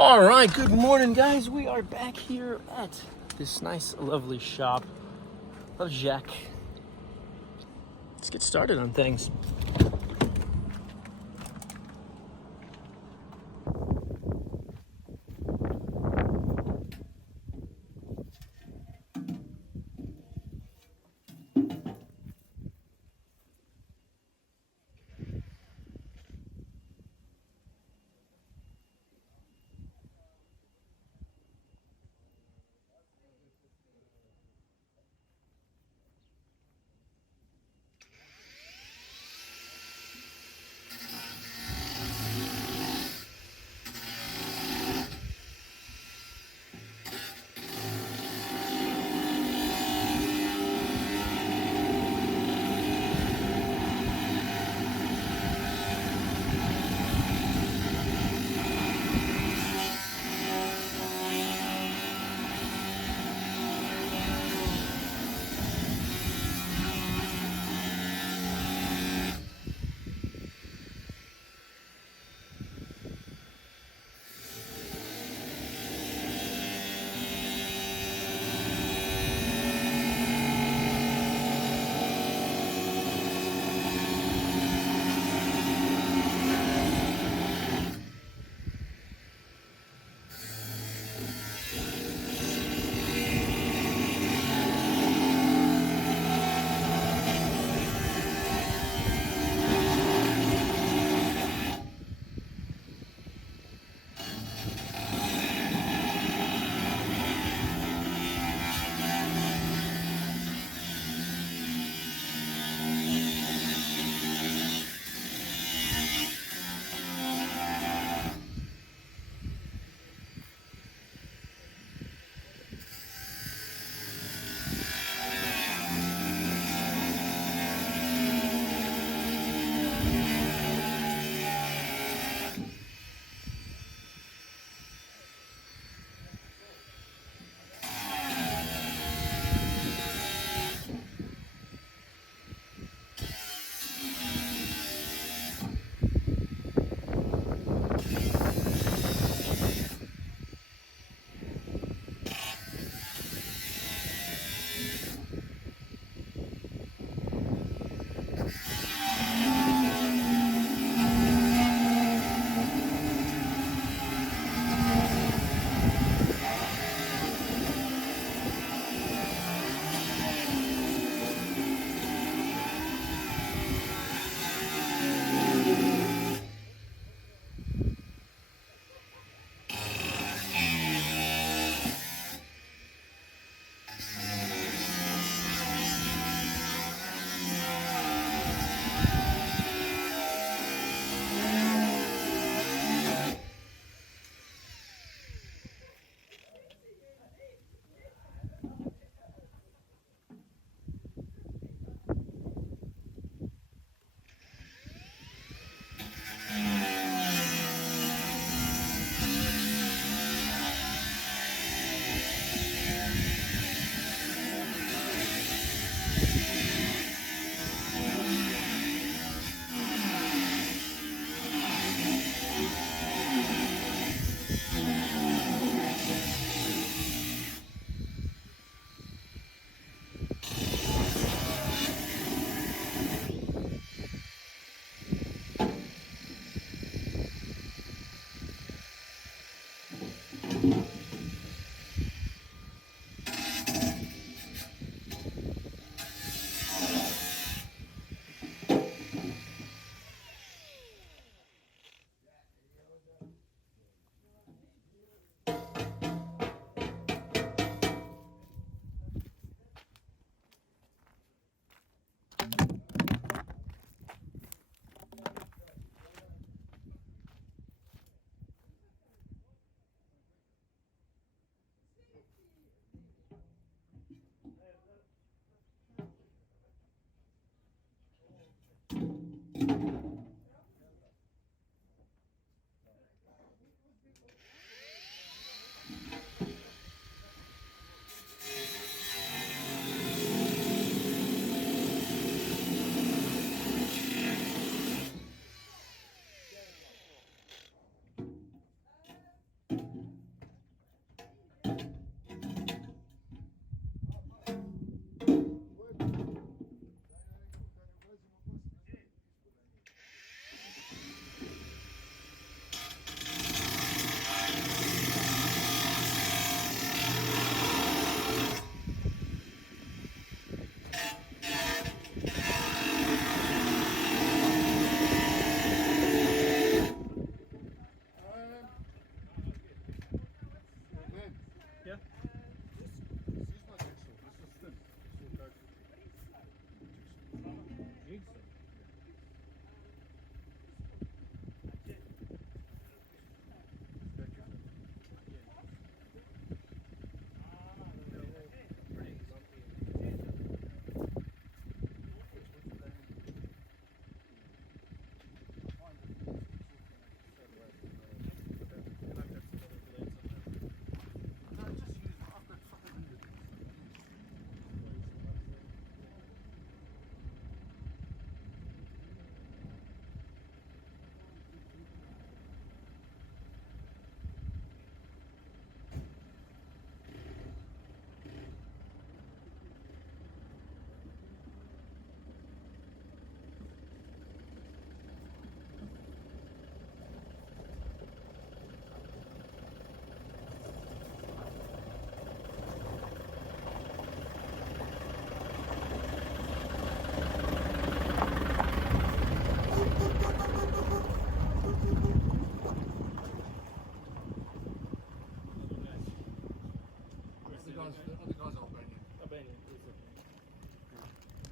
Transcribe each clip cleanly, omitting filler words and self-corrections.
All right, good morning, guys. We are back here at this nice, lovely shop of Jacques. Let's get started on things.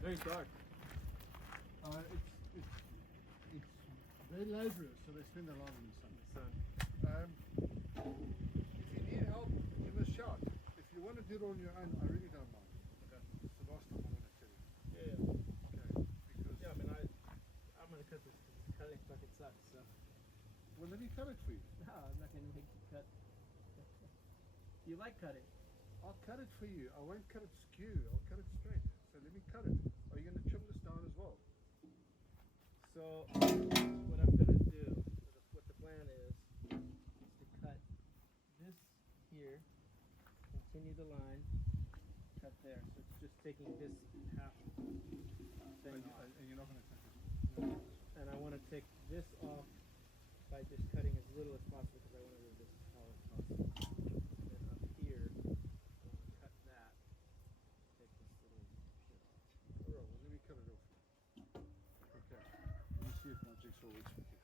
Very dark. It's very laborious, so they spend a lot in the sun. If you need help, give us a shout. If you want to do it on your own, I really don't mind. Okay. It's the last time I'm going to tell you. Yeah. Okay. Because Yeah, I mean, I'm gonna cut this because cutting fucking sucks. So. well, let me cut it for you. No, I'm not gonna make you cut. You like cutting? I'll cut it for you. I won't cut it skew. I'll cut it straight. So let me cut it. Are you going to trim this down as well? So what I'm gonna do, what the plan is to cut this here, continue the line, cut there. So it's just taking this half thing off. And you're not going to touch it. And I want to take this off by just cutting as little as possible because I want to leave this as small as possible. And then up here, I want to cut that. Take this little shit off. All right, well, let me cut it off. Okay. Let me see if my jigsaw works with you.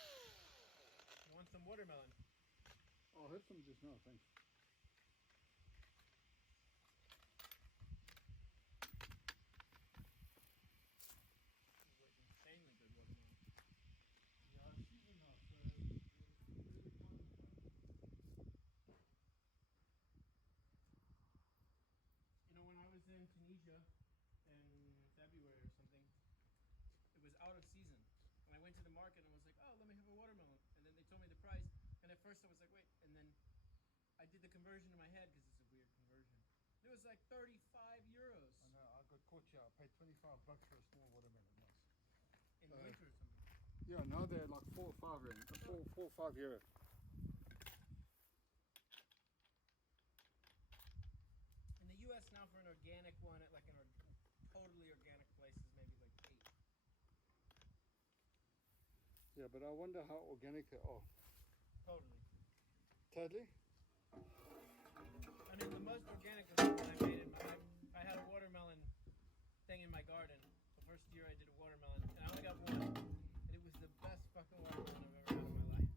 Oh, good. You want some watermelon? Oh, I heard some just now, thanks. Insanely good watermelon. Yeah, season now, so really You know, when I was in Tunisia in February or something, it was out of season. And I went to the market and was like, oh, let me have a watermelon. And then they told me the price. And at first I was like, wait. And then I did the conversion in my head because it's a weird conversion. It was like 35 euros. I know, I got caught here. I paid $25 for a small watermelon, yes. In winter or something. Yeah, now they're like 4 or 5 rand. 4 or 5 euro. In the US now for an organic one at like an totally organic place is maybe like 8. Yeah, but I wonder how organic they are. Totally. Totally? I mean, the most organic was the one I made in my. I had a watermelon thing in my garden. The first year I did a watermelon, and I only got one, and it was the best fucking watermelon I've ever had in my life.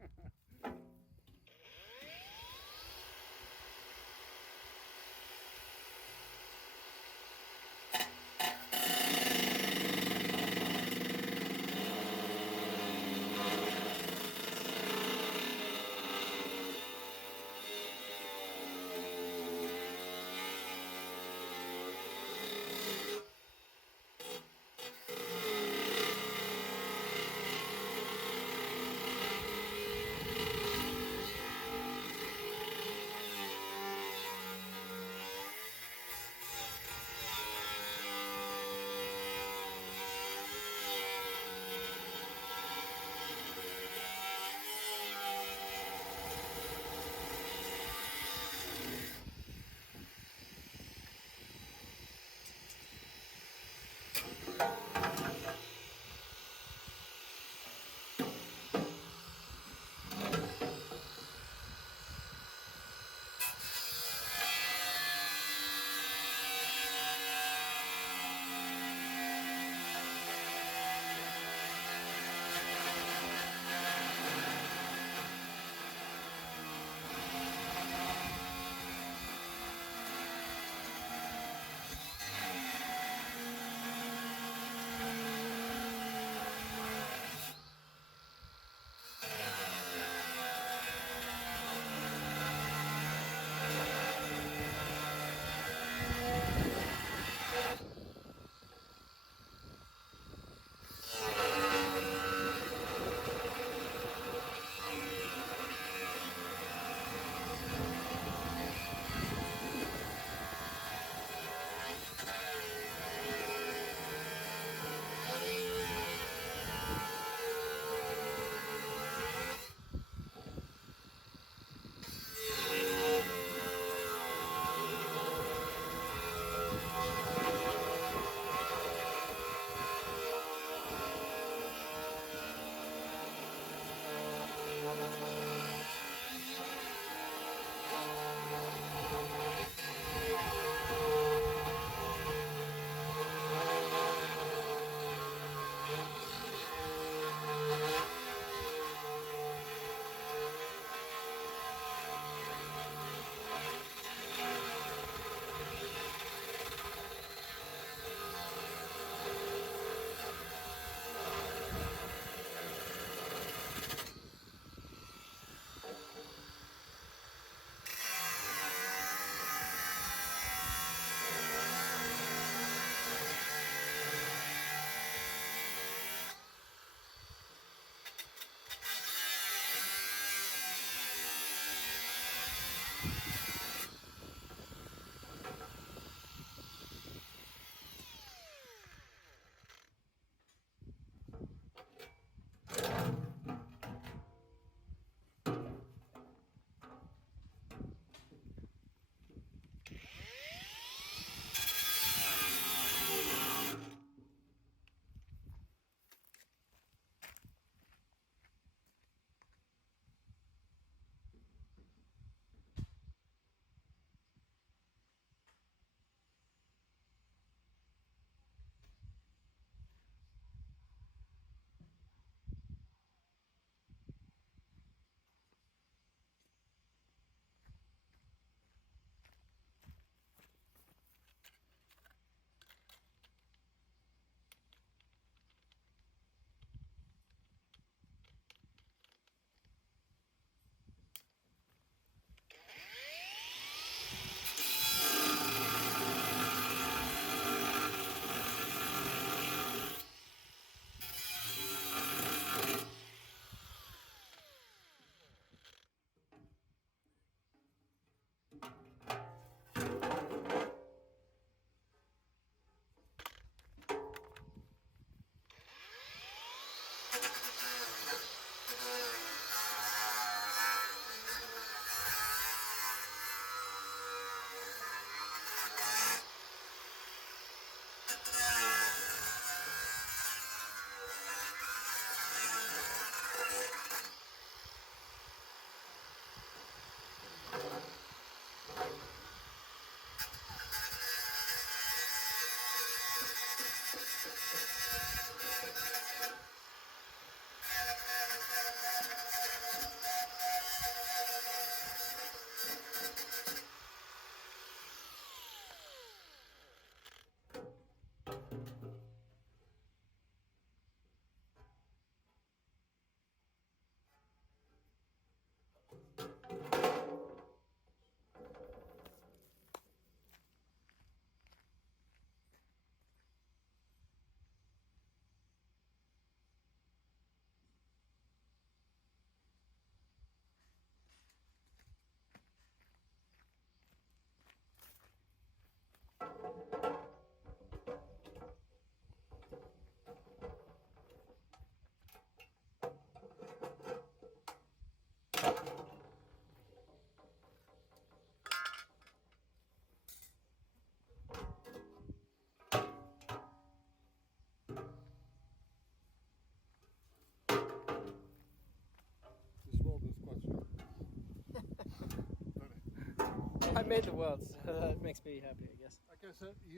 I made the welds. That makes me happy, I guess. Okay, so you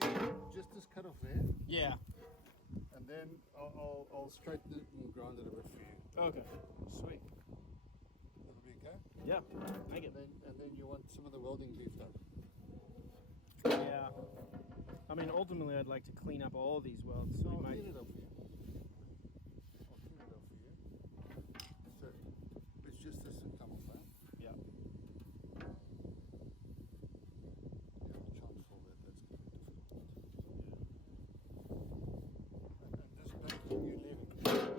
just this cut off there, Yeah. and then I'll straighten it and grind it a bit for you. Okay. Sweet. That'll be okay. Yeah. I get it. And then you want some of the welding beefed up. Yeah. I mean, ultimately, I'd like to clean up all these welds. So I'll we might. clean it up for you. I'll clean it up for you. So it's just this that come off, huh? Yeah. Yeah, I'll try and fill that. That's going to be difficult. And this bank you're leaving.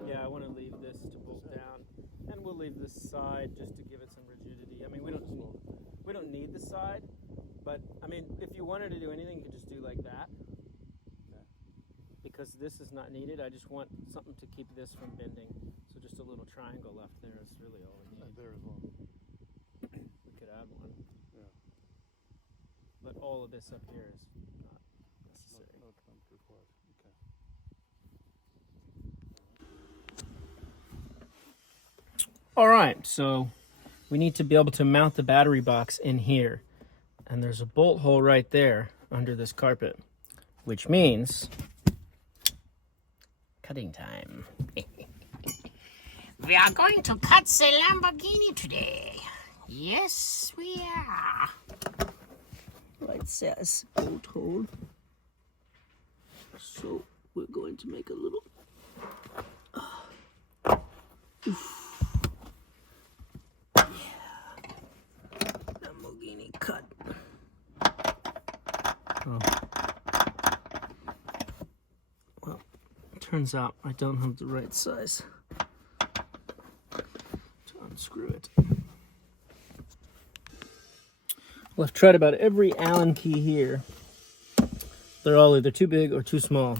Yeah, I want to leave this to bolt down, and we'll leave this side just to give it some rigidity. I mean, we don't need the side, but I mean, if you wanted to do anything, you could just do like that. Okay. Because this is not needed, I just want something to keep this from bending. So just a little triangle left there is really all we And need. there as well. We could add one, Yeah. but all of this up here is not necessary. Not required. Okay. All right, so we need to be able to mount the battery box in here. And there's a bolt hole right there under this carpet, which means cutting time. We are going to cut the Lamborghini today. Yes, we are. Right, says bolt hole. So we're going to make a little. Lamborghini cut. Oh. Well, turns out I don't have the right size to unscrew it. Well, I've tried about every Allen key here. They're all either too big or too small.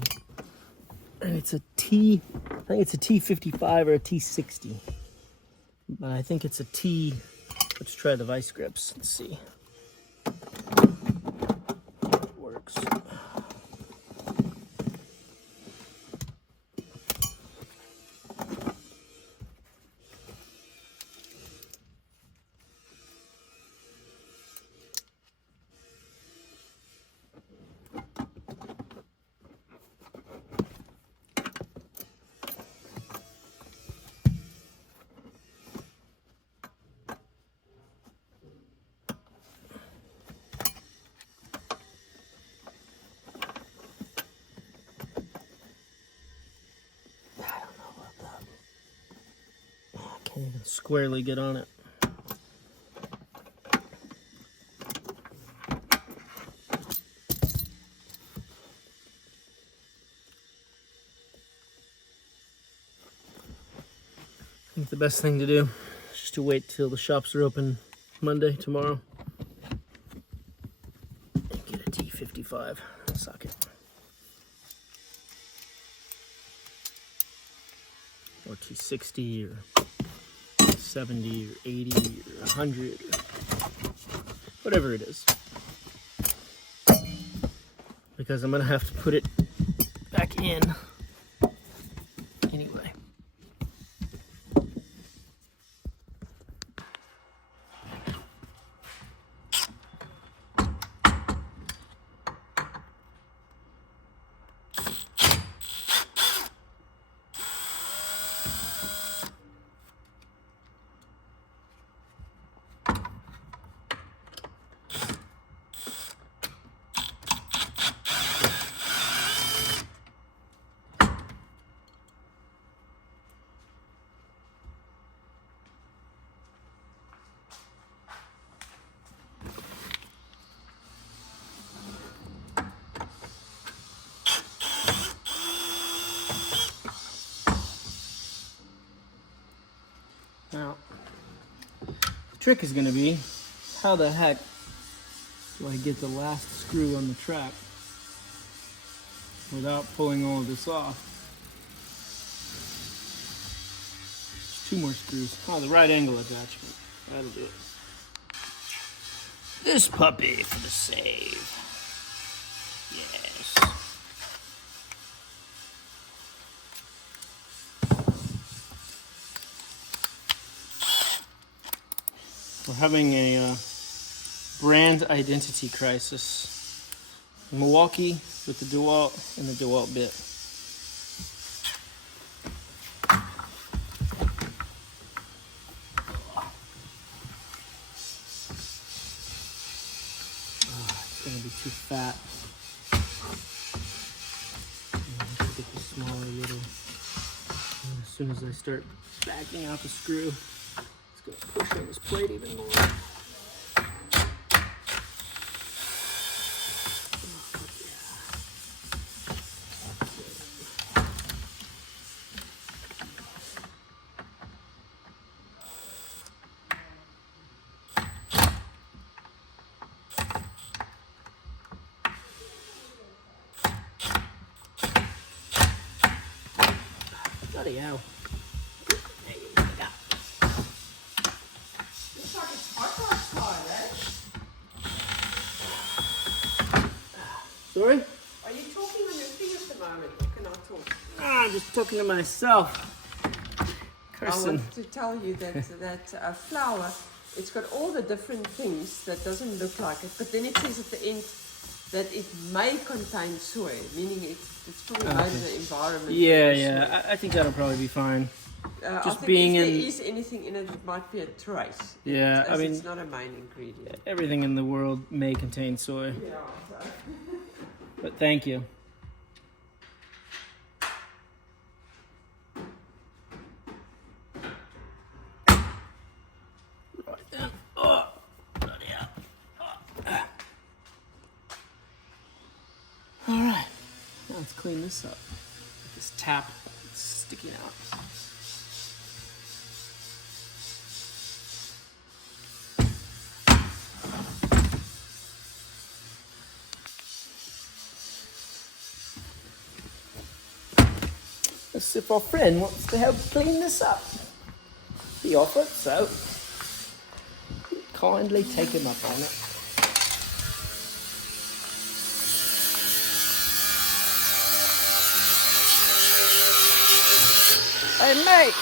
And it's a T, I think it's a T55 or a T60. But I think it's a T. Let's try the vice grips. Let's see. It works. Can't even squarely get on it. I think the best thing to do is just to wait till the shops are open Monday, tomorrow. And get a T55 socket. Or T60 or 70 or 80 or 100 or whatever it is. Because I'm gonna have to put it back in anyway. Now, the trick is going to be, how the heck do I get the last screw on the track without pulling all of this off? There's 2 more screws. Oh, the right angle attachment. That'll do it. This puppy for the save. Yes. We're having a brand identity crisis. Milwaukee with the DeWalt and the DeWalt bit. It's gonna be too fat. Get the smaller little. And as soon as I start backing out the screw, it's gonna push on this plate even more. Bloody hell. There you go. Looks like it's hot outside, eh? Sorry? Are you talking on your thing at the moment, or can I talk? I'm just talking to myself. I Kirsten. want to tell you that flour, it's got all the different things that doesn't look like it, but then it says at the end that it may contain soy, meaning it's probably made in the environment. Yeah. I think that'll probably be fine. I Just think being if in- there is anything in it, it might be a trace. Yeah, I mean- it's not a main ingredient. Everything in the world may contain soy, Yeah, so. but thank you. Right then. Oh, bloody hell. Oh. All right, now let's clean this up. This tap is sticking out. Let's see if our friend wants to help clean this up. He offered, so kindly take him up on it. Hey mate!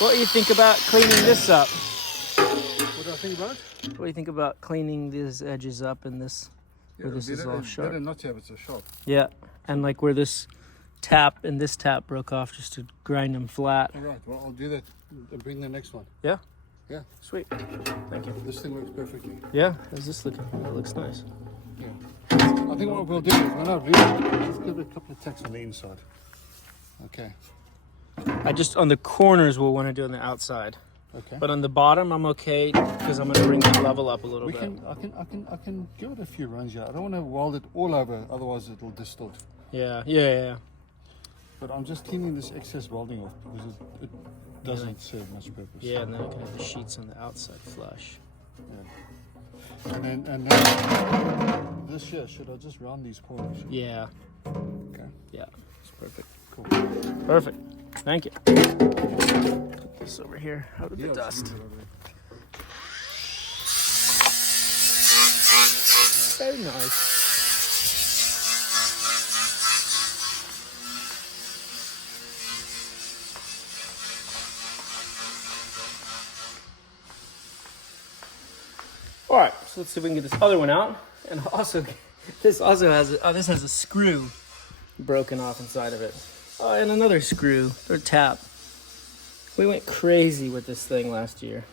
What do you think about cleaning this up? What do I think about? What do you think about cleaning these edges up in this, where this is all sharp? Better not to have it so sharp. Yeah, and like where this tap and this tap broke off, just to grind them flat. All right, well, I'll do that and bring the next one. Yeah? Yeah, Sweet. Thank you. this thing works perfectly. Yeah? How's this looking? That looks nice. Yeah. I think what we'll do is when I read it, just give it a couple of tacks on the inside. Okay. I just, on the corners, we'll want to do on the outside. Okay. But on the bottom, I'm okay, because I'm going to bring the level up a little We bit. I can give it a few runs here. I don't want to weld it all over, otherwise it'll distort. Yeah. But I'm just cleaning this excess welding off because it doesn't serve much purpose. Yeah, and then I can have the sheets on the outside flush. Yeah. And then this here, should I just round these corners? Yeah. Okay. Yeah. It's perfect. Cool. Perfect. Thank you. Put this over here out of the Yeah, dust. leave it over there. Very nice. All right, so let's see if we can get this other one out. And also, this also has this has a screw broken off inside of it. Oh, and another screw or tap. We went crazy with this thing last year.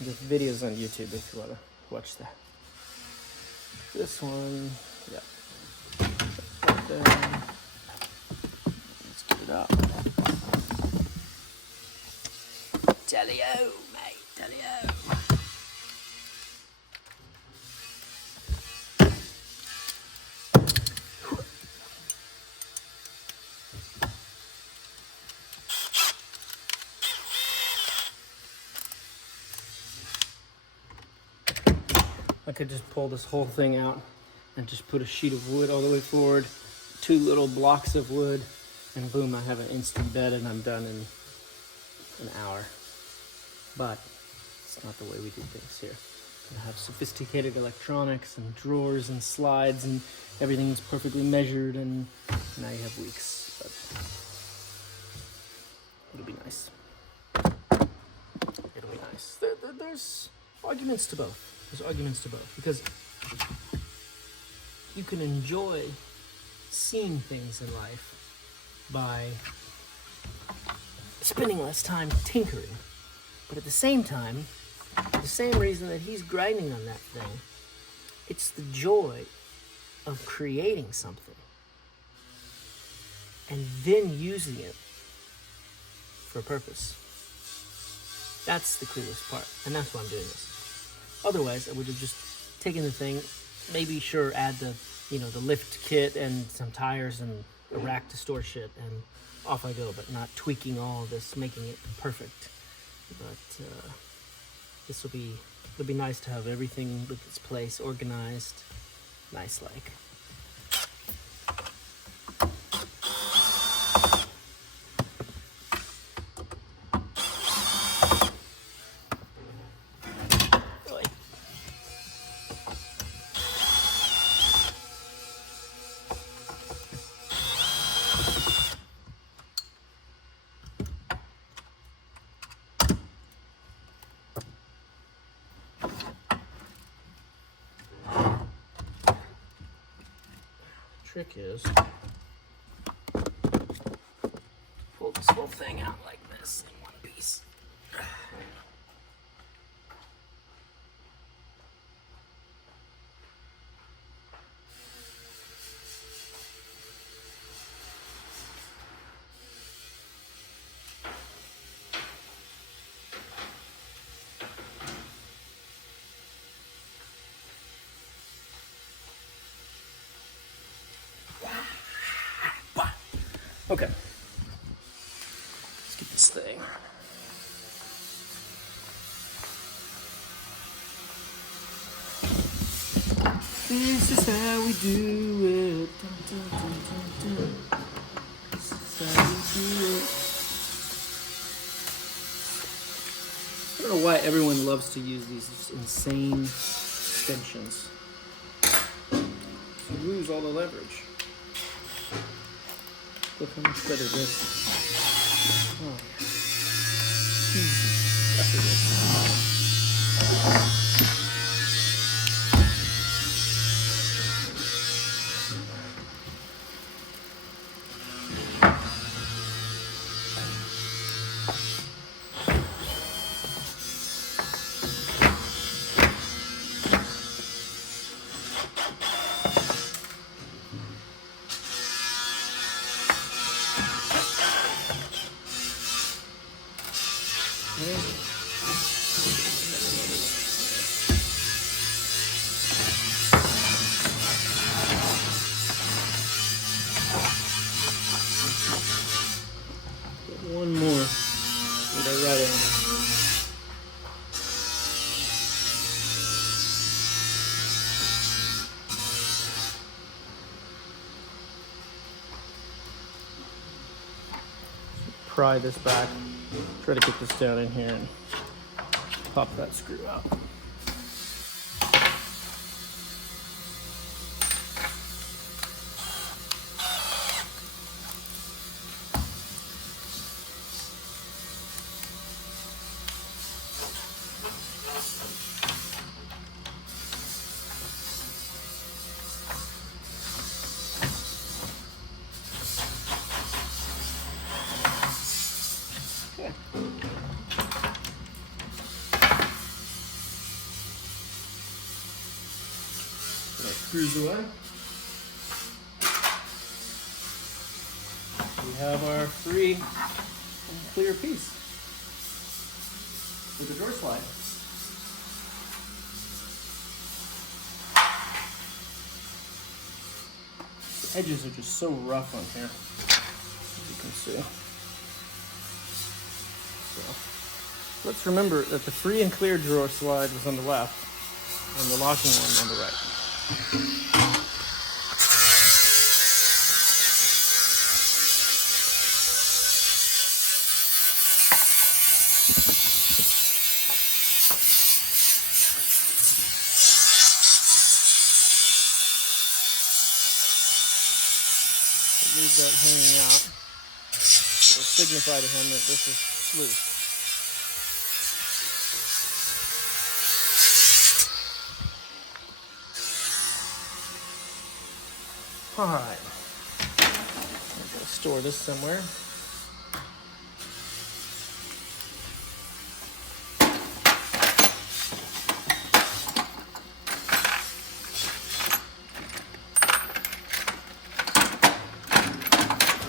There's videos on YouTube if you want to watch that. This one, yeah. Right there. Let's get it out. Tally-o, mate, tally-o. I could just pull this whole thing out and just put a sheet of wood all the way forward, 2 little blocks of wood, and boom, I have an instant bed and I'm done in an hour. But it's not the way we do things here. I have sophisticated electronics and drawers and slides and everything's perfectly measured, and now you have weeks, but it'll be nice. It'll be nice. nice. There's arguments to both. There's arguments to both because you can enjoy seeing things in life by spending less time tinkering. But at the same time, for the same reason that he's grinding on that thing, it's the joy of creating something and then using it for a purpose. That's the coolest part, and that's why I'm doing this. Otherwise, I would have just taken the thing, maybe sure add the lift kit and some tires and a rack to store shit, and off I go, but not tweaking all of this, making it perfect. But it'll be nice to have everything with its place, organized, nice like. Trick is pull this whole thing out like this in one piece. Okay, let's get this thing. This is how we do it. Dun, dun, dun, dun, dun. This is how we do it. I don't know why everyone loves to use these insane extensions. You lose all the leverage. Look how much better this is. Oh, easy. Effortless. One more with a right angle. Pry this back, try to get this down in here and pop that screw out. Screws away. We have our free and clear piece with the drawer slide. The edges are just so rough on here, as you can see. So let's remember that the free and clear drawer slide was on the left and the locking one on the right. Leave that hanging out. It'll signify to him that this is loose. Alright. I'm gonna store this somewhere.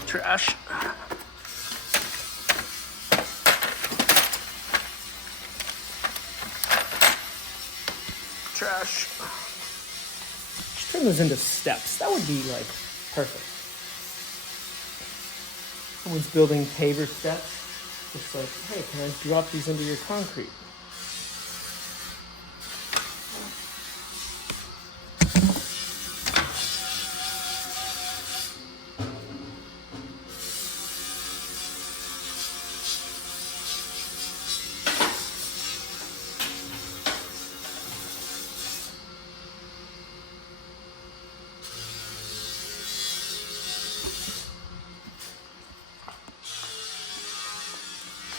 Trash. Trash. Just turn those into steps. That would be like perfect. Someone's building paver steps. It's like, hey, can I drop these into your concrete?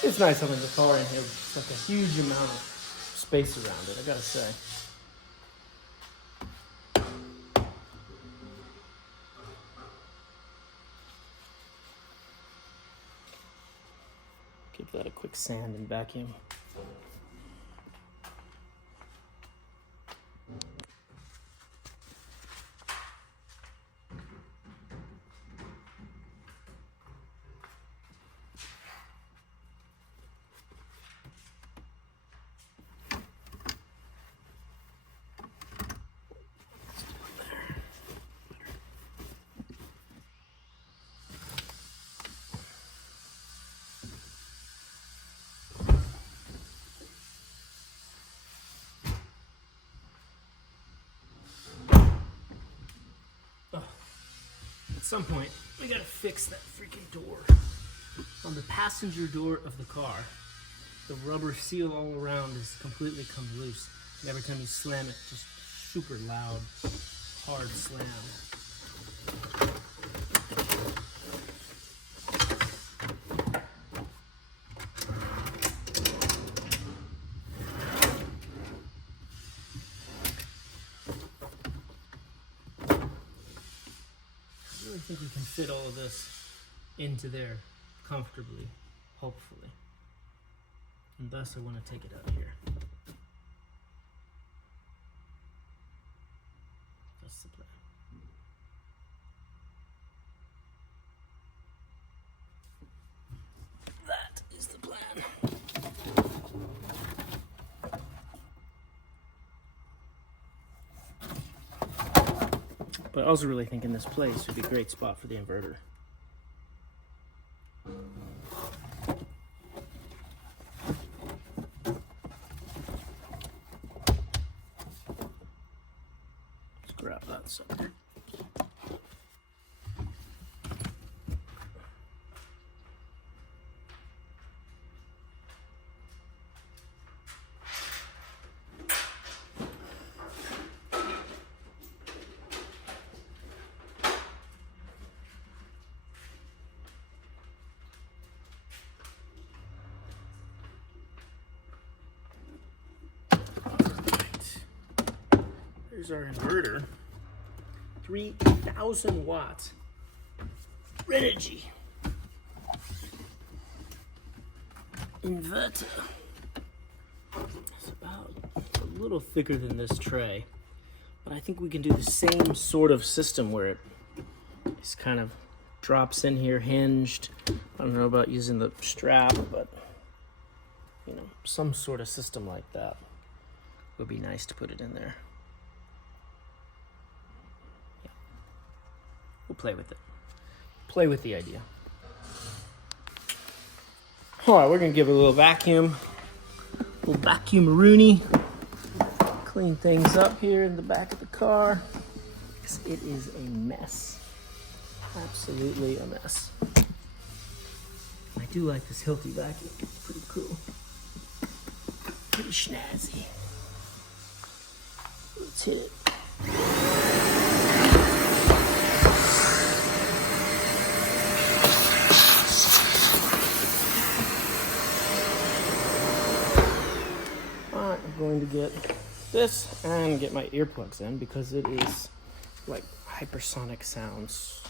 It's nice having the car in here. It's like a huge amount of space around it, I gotta say. Give that a quick sand and vacuum. At some point, we gotta fix that freaking door. On the passenger door of the car, the rubber seal all around is completely come loose. And every time you slam it, just super loud, hard slam. I think we can fit all of this into there comfortably, hopefully. And thus I want to take it out here. That's the plan. That is the plan. But I also really think in this place would be a great spot for the inverter. Let's grab that sucker. Here's our inverter. 3,000 watts. Energy. Inverter. It's about a little thicker than this tray. But I think we can do the same sort of system where it just kind of drops in here hinged. I don't know about using the strap, but you know, some sort of system like that would be nice to put it in there. Yeah. We'll play with it. Play with the idea. All right, we're gonna give it a little vacuum. A little vacuum-a-rooney. Clean things up here in the back of the car. Because it is a mess. Absolutely a mess. I do like this Hilti vacuum. It's pretty cool. Pretty snazzy. Let's hit it. Alright, I'm going to get this and get my earplugs in because it is like hypersonic sounds.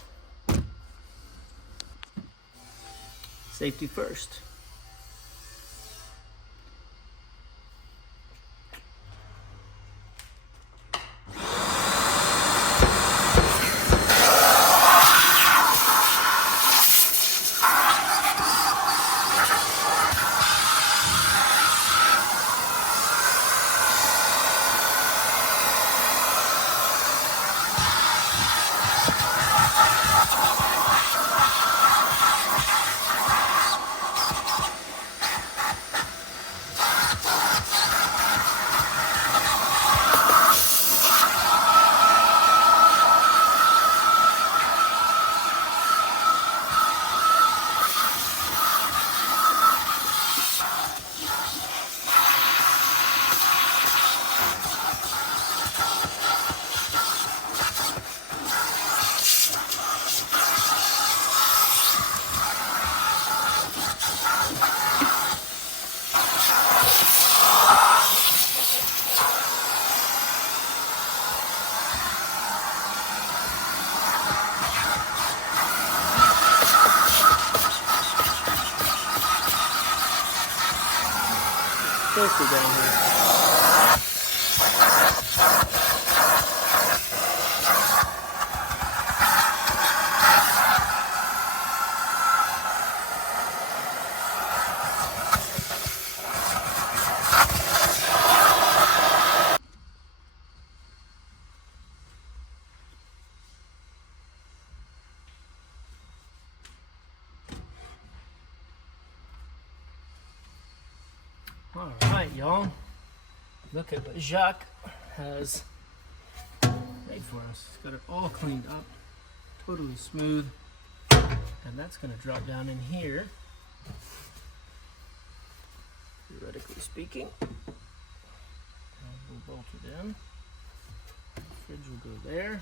Safety first. Filthy down here. All right, y'all. Look at what Jacques has made for us. He's got it all cleaned up, totally smooth. And that's going to drop down in here, theoretically speaking. And we'll bolt it in. The fridge will go there.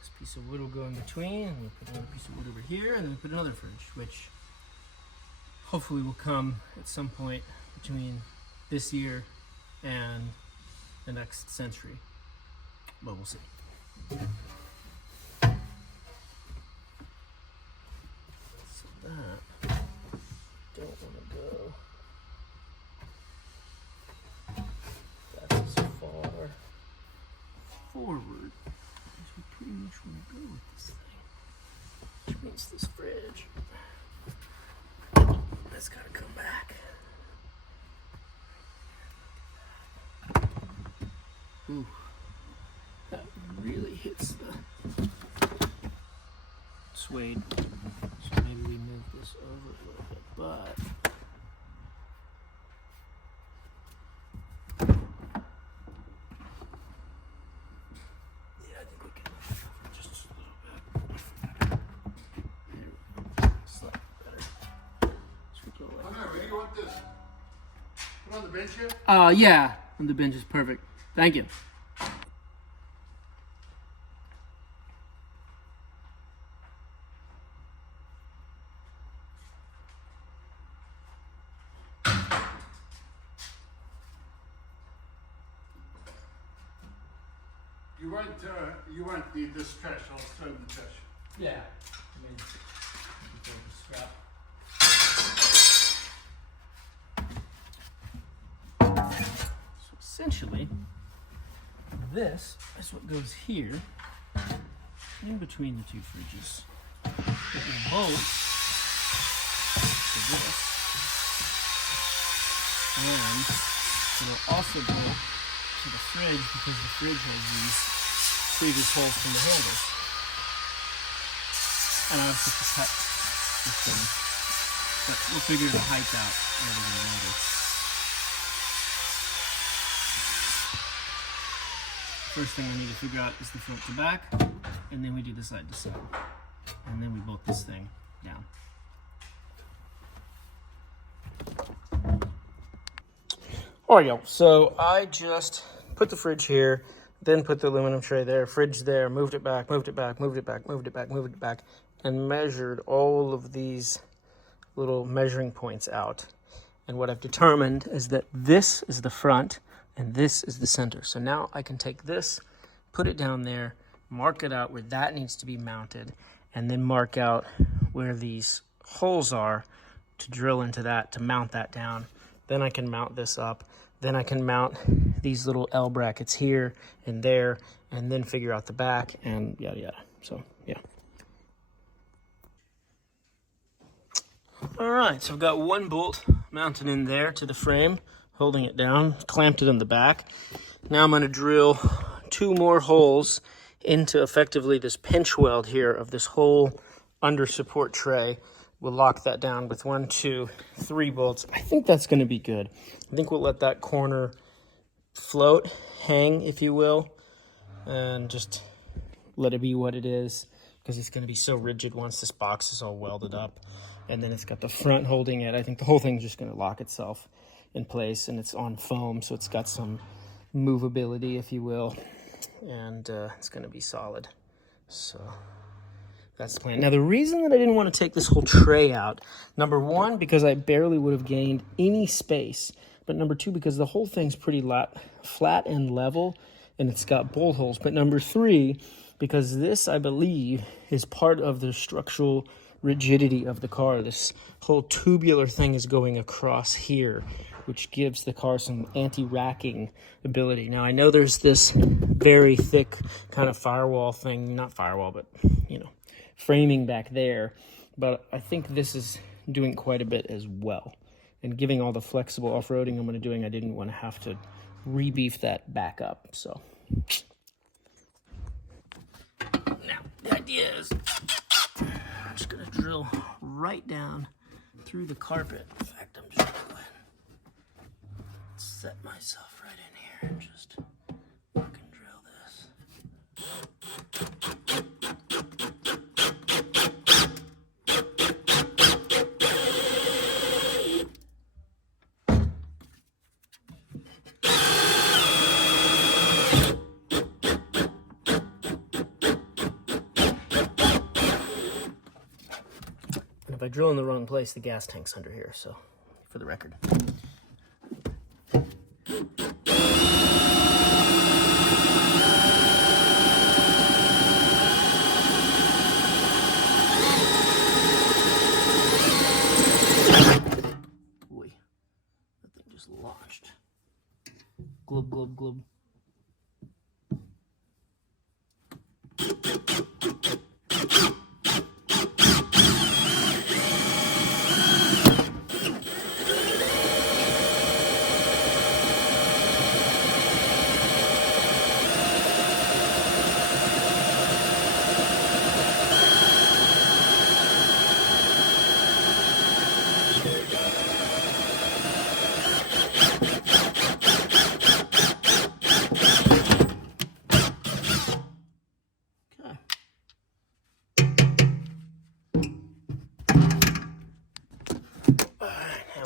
This piece of wood will go in between, and we'll put another piece of wood over here, and then put another fridge, which hopefully will come at some point between this year and the next century, but we'll see. So that, don't want to go that's as far forward as we pretty much want to go with this thing, which means this fridge that's got to come back. Ooh, that really hits the suede. So maybe we move this over a little bit, but yeah, I think we can move it over just a little bit. There we go. Slightly better. So we go like Where do you want this? Put on the bench here? yeah, on the bench is perfect. Thank you. You won't need this trash. I'll throw in the trash. Yeah. I mean, scrap. So essentially, this is what goes here in between the two fridges. It will bolt to this, and it'll also bolt to the fridge because the fridge has these previous holes from the handles. And I also have to cut this thing, but we'll figure the height out a little bit later. First thing I need to figure out is the front to back, and then we do the side to side. And then we bolt this thing down. Alright, y'all, so I just put the fridge here, then put the aluminum tray there, fridge there, moved it back, moved it back, moved it back, moved it back, moved it back, and measured all of these little measuring points out. And what I've determined is that this is the front and this is the center. So now I can take this, put it down there, mark it out where that needs to be mounted, and then mark out where these holes are to drill into that to mount that down. Then I can mount this up. Then I can mount these little L brackets here and there, and then figure out the back and yada yada. So yeah. All right, so I've got one bolt mounted in there to the frame, holding it down, clamped it in the back. Now I'm going to drill 2 more holes into effectively this pinch weld here of this whole under support tray. We'll lock that down with 1, 2, 3 bolts. I think that's going to be good. I think we'll let that corner float, hang, if you will, and just let it be what it is, because it's going to be so rigid once this box is all welded up. And then it's got the front holding it. I think the whole thing's just going to lock itself in place, and it's on foam, so it's got some movability, if you will, and it's going to be solid. So that's the plan. Now, the reason that I didn't want to take this whole tray out, number 1, because I barely would have gained any space, but number 2, because the whole thing's pretty flat and level, and it's got bolt holes. But number 3, because this, I believe, is part of the structural rigidity of the car. This whole tubular thing is going across here, which gives the car some anti-racking ability. Now, I know there's this very thick kind of firewall thing, not firewall, but, you know, framing back there, but I think this is doing quite a bit as well. And giving all the flexible off-roading I'm going to doing, I didn't want to have to re-beef that back up. So now the idea is I'm just going to drill right down through the carpet. In fact, I'm just going to set myself right in here and just fucking drill this. And if I drill in the wrong place, the gas tank's under here, so for the record. Boy, that thing just launched. Glub, glub, glub.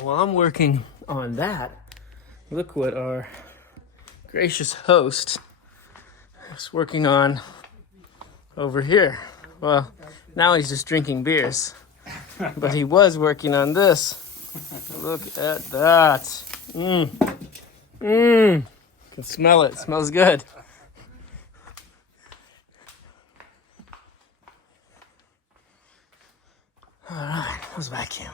While I'm working on that, look what our gracious host is working on over here. Well, now he's just drinking beers, but he was working on this. Look at that. Can smell it. It smells good. All right, let's vacuum.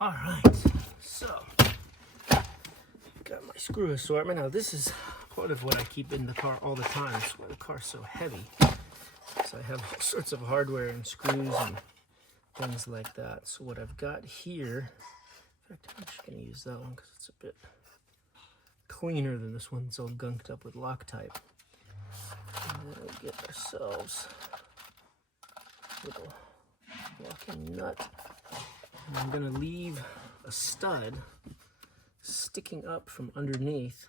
All right, so got my screw assortment. Now this is part of what I keep in the car all the time. That's why the car's so heavy. So I have all sorts of hardware and screws and things like that. So what I've got here, in fact, I'm just gonna use that one because it's a bit cleaner than this one. It's all gunked up with Loctite. And then we'll get ourselves a little locking nut. And I'm going to leave a stud sticking up from underneath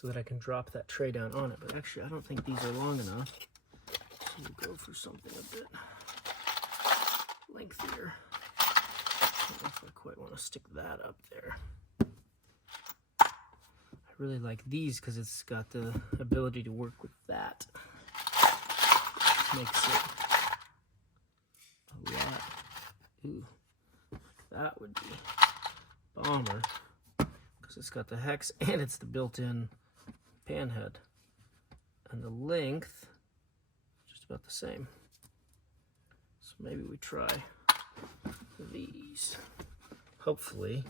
so that I can drop that tray down on it. But actually, I don't think these are long enough. So we'll go for something a bit lengthier. I don't know if I quite want to stick that up there. I really like these because it's got the ability to work with that. Makes it a lot. Ooh, that would be bomber because it's got the hex and it's the built-in pan head. And the length, just about the same. So maybe we try these. Hopefully,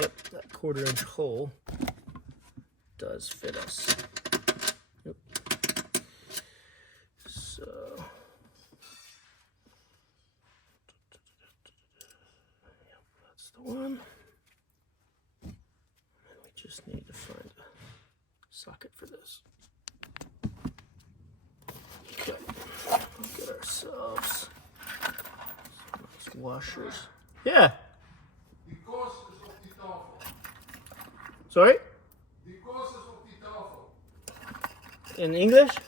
yep, that 1/4 inch hole does fit us. Yep. So, yep, that's the one. And we just need to find a socket for this. Okay, we'll get ourselves some nice washers. Yeah. Sorry? In English? The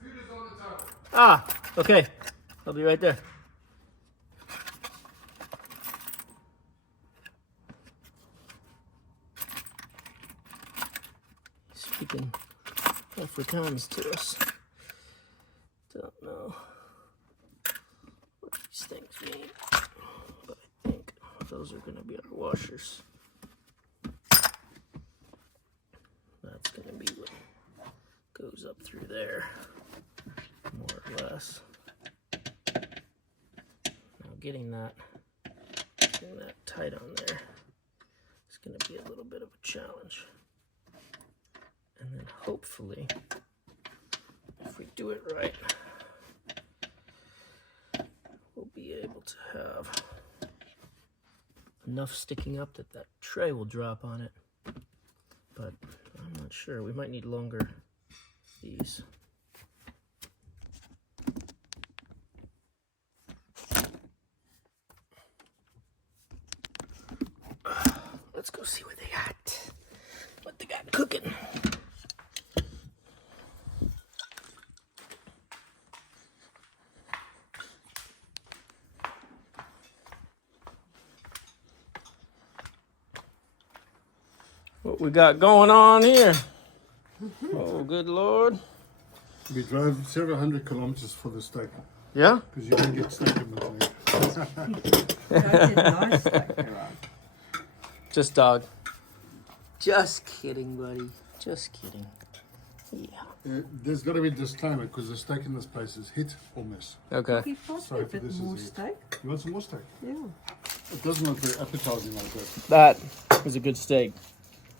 food is on the table. Ah, okay. I'll be right there. Speaking Afrikaans to us. Don't know what these things mean, but I think those are going to be our washers. That's going to be what goes up through there, more or less. Now getting that tight on there is going to be a little bit of a challenge. And then hopefully, if we do it right, we'll be able to have enough sticking up that that tray will drop on it. But I'm not sure. We might need longer these. Let's go see what they got. What they got cooking. What we got going on here? Oh, good Lord. We drove several hundred kilometers for the steak. Yeah? Because you don't get steak in the Don't get nice steak around. Just dog. Just kidding, buddy. Just kidding. Yeah. There's got to be a disclaimer because the steak in this place is hit or miss. Okay. He thought Sorry a for bit this more is it. steak. You want some more steak? Yeah. It doesn't look very appetizing like that. That is a good steak.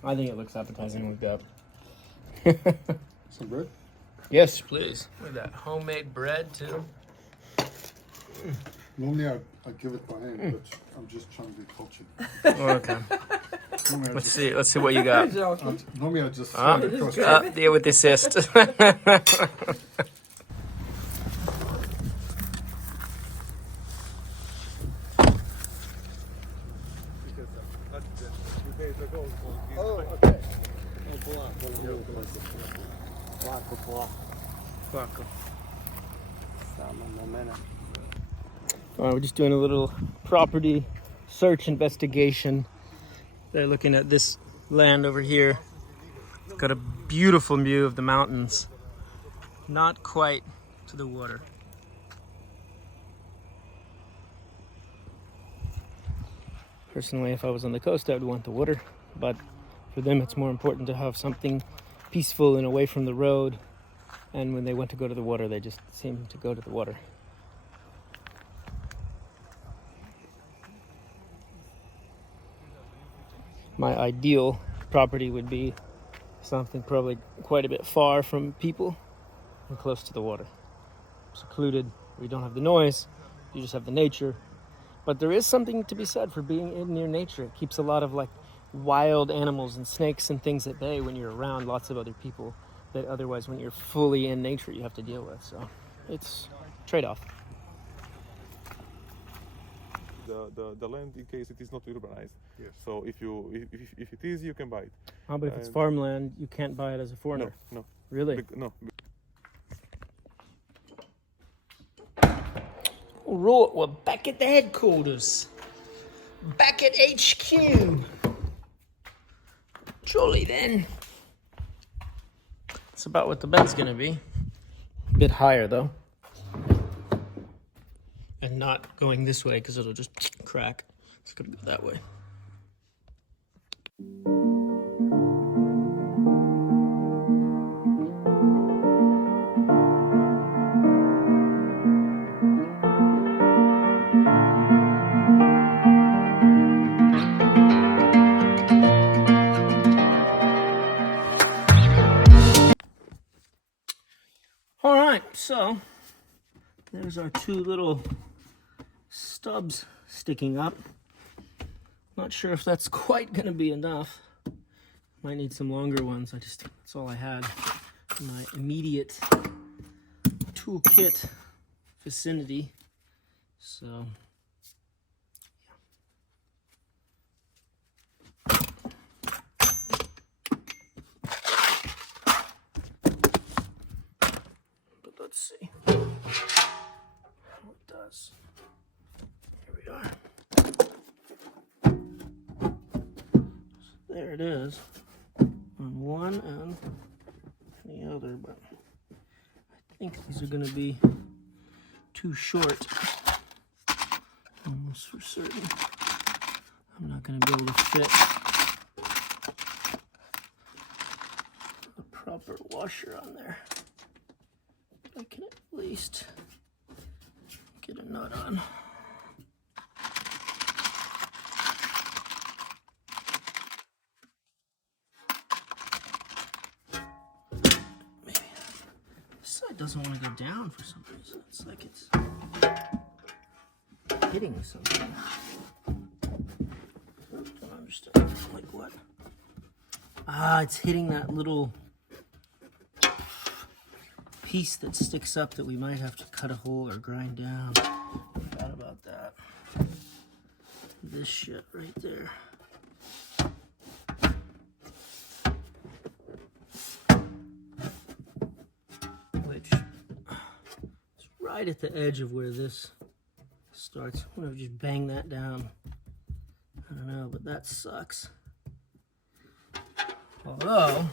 I think it looks appetizing like that. Some bread? Yes, please. Look at that homemade bread, too. Normally I give it by hand, but I'm just trying to be cultured. Oh, okay. Normally I Let's just, see. Let's see what you got. normally I just throw it across. Yeah, with the assist. Oh, okay. All right, we're just doing a little property search investigation. They're looking at this land over here. It's got a beautiful view of the mountains. Not quite to the water. Personally, if I was on the coast, I would want the water, but for them it's more important to have something peaceful and away from the road. And when they went to go to the water, they just seemed to go to the water. My ideal property would be something probably quite a bit far from people and close to the water. Secluded, where you don't have the noise, you just have the nature. But there is something to be said for being in near nature. It keeps a lot of like wild animals and snakes and things at bay when you're around lots of other people that otherwise when you're fully in nature you have to deal with. So it's a trade-off. The land, in case it is not urbanized, Yes. So if it is, you can buy it. Oh, but if it's And- farmland, you can't buy it as a foreigner. No. Really? No. All right, we're back at the headquarters. Back at HQ. Jolly then. That's about what the bed's gonna be. A bit higher though. And not going this way because it'll just crack. It's gonna be that way. All right, so there's our two little stubs sticking up. Not sure if that's quite gonna be enough. Might need some longer ones. That's all I had in my immediate toolkit vicinity. So let's see how it does. Here we are. There it is on one and the other, but I think these are going to be too short. Almost for certain. I'm not going to be able to fit a proper washer on there. I can at least get a nut on. Maybe this side doesn't want to go down for some reason. It's like it's hitting something. Don't understand. Like what? Ah, it's hitting that little piece that sticks up that we might have to cut a hole or grind down. Forgot about that. This shit right there. Which is right at the edge of where this starts. I'm gonna just bang that down. I don't know, but that sucks. Although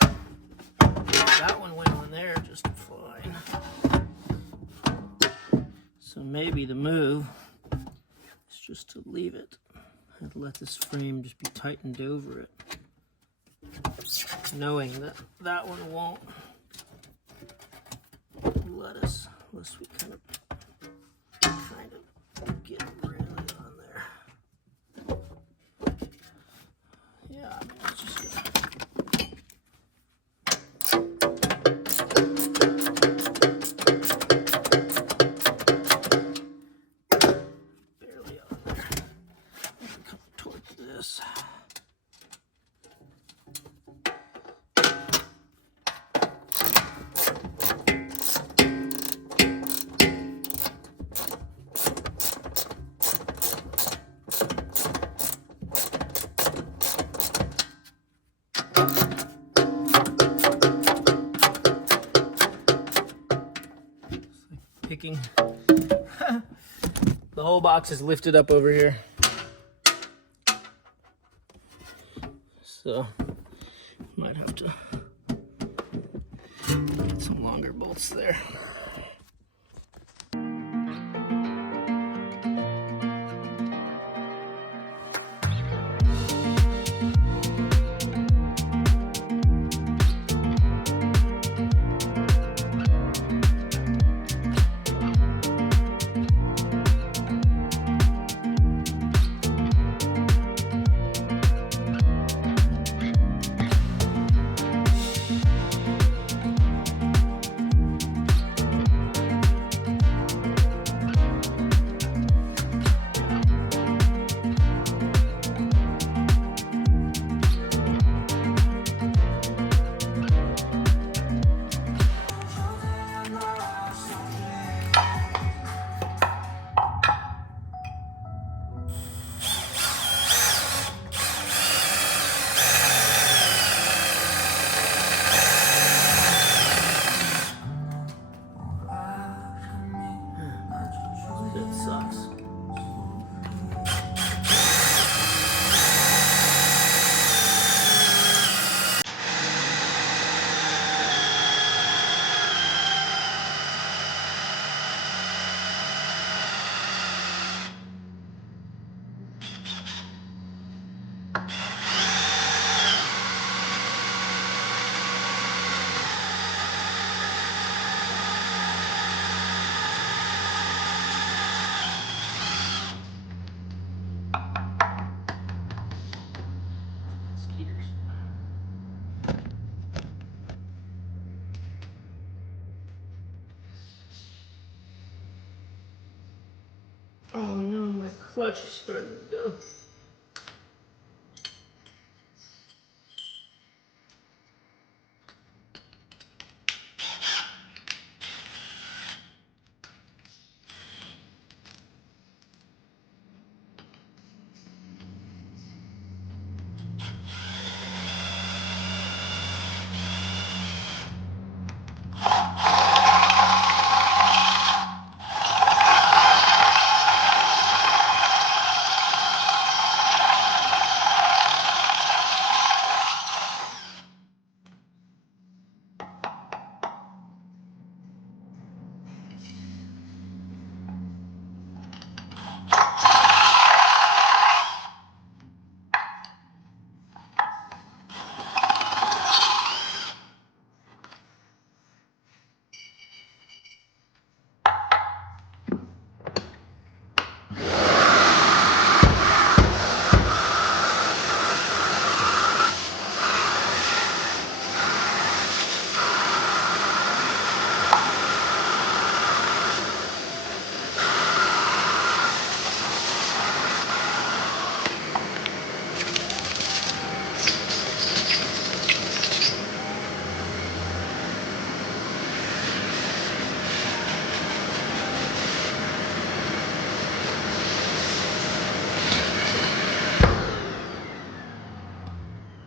that one went on there just fine. So maybe the move is just to leave it and let this frame just be tightened over it, knowing that that one won't let us unless we kind of get really on there. Yeah, I mean, it's just gonna picking. The whole box is lifted up over here. So might have to get some longer bolts there. sucks. Oh no, my clutch is starting to go.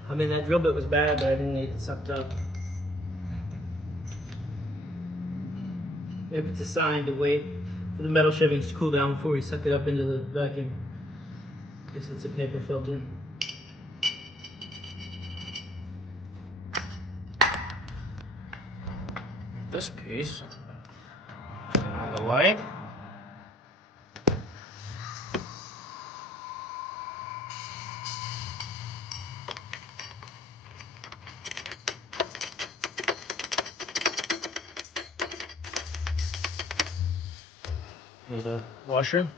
I mean, that drill bit was bad, but I didn't need it sucked up. Maybe it's a sign to wait for the metal shavings to cool down before we suck it up into the vacuum. Guess it's a paper filter. This piece. Out of the way. There's a washer.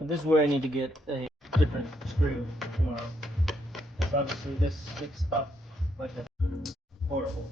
This is where I need to get a different screw tomorrow. Because obviously this sticks up like a horrible.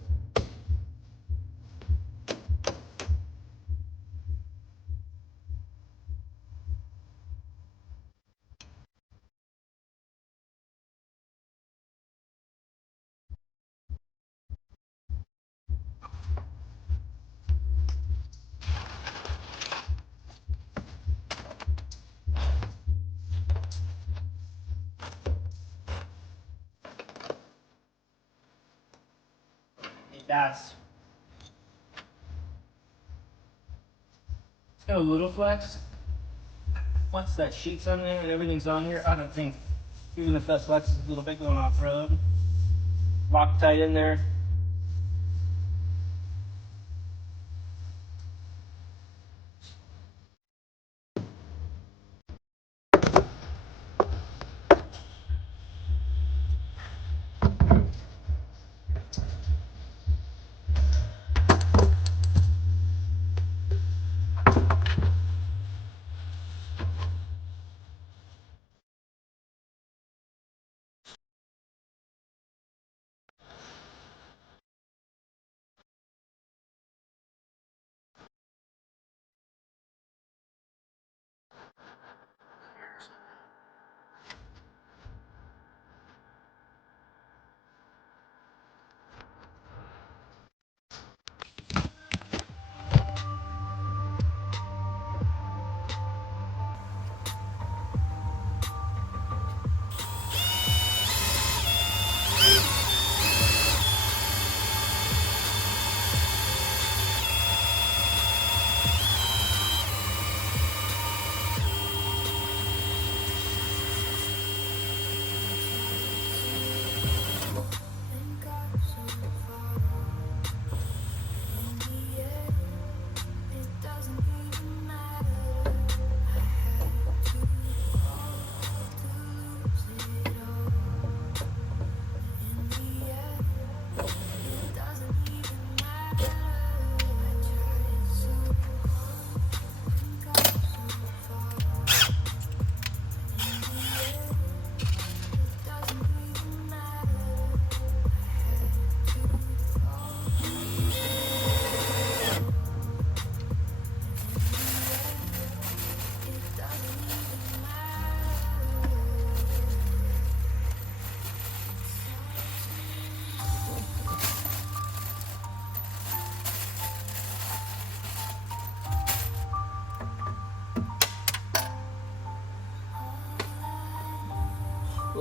That's it's got a little flex. Once that sheet's on there and everything's on here, I don't think, even if that flex is a little bit going off road, Loctite in there.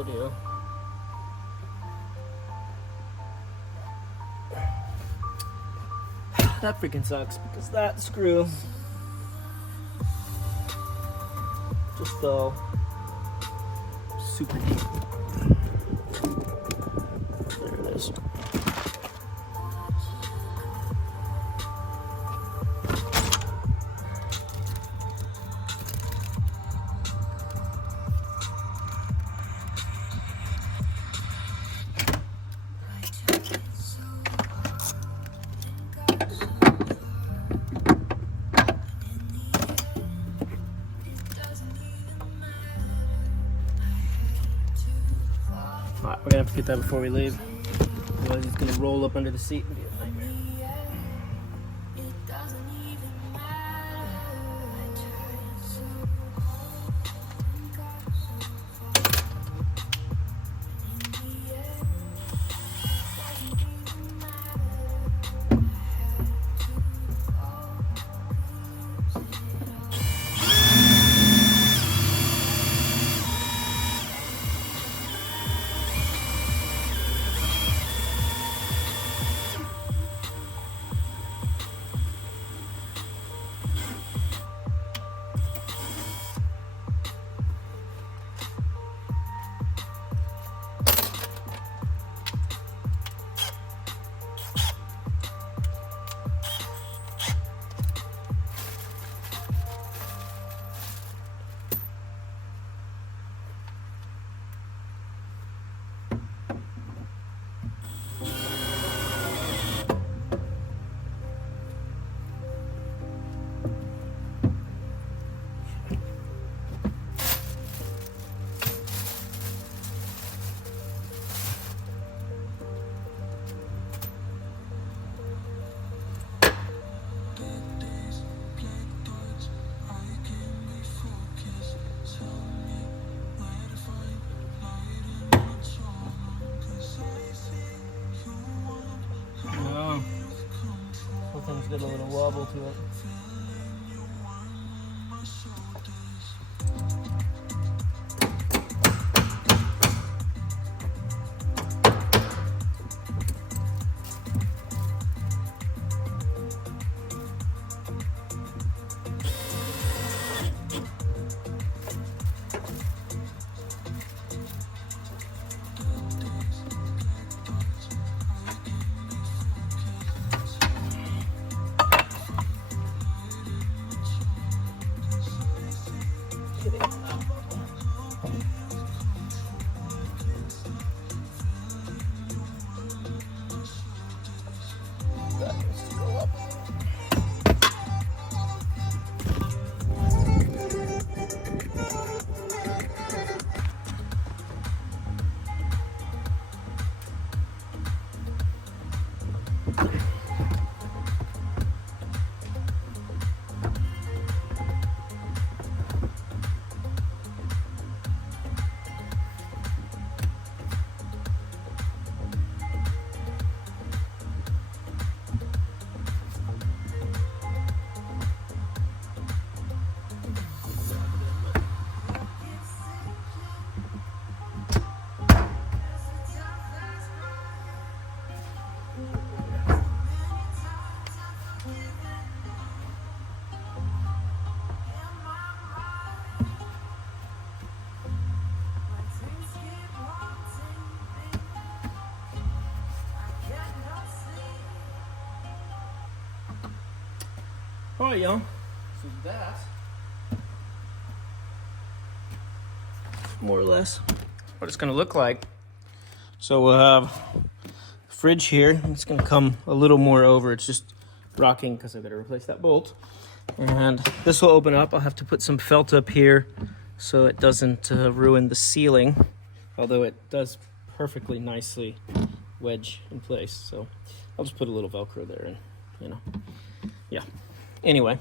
deal. That freaking sucks because that screw just fell super deep. There it is. Alright, we're gonna have to get that before we leave. Otherwise it's gonna roll up under the seat and be a nightmare. Thing's got a little wobble to it. That needs to go up. Alright, y'all. So that, more or less, what it's gonna look like. So we'll have the fridge here. It's gonna come a little more over. It's just rocking because I've got to replace that bolt. And this will open up. I'll have to put some felt up here so it doesn't ruin the ceiling. Although it does perfectly nicely wedge in place. So I'll just put a little Velcro there and, you know, yeah. Anyway,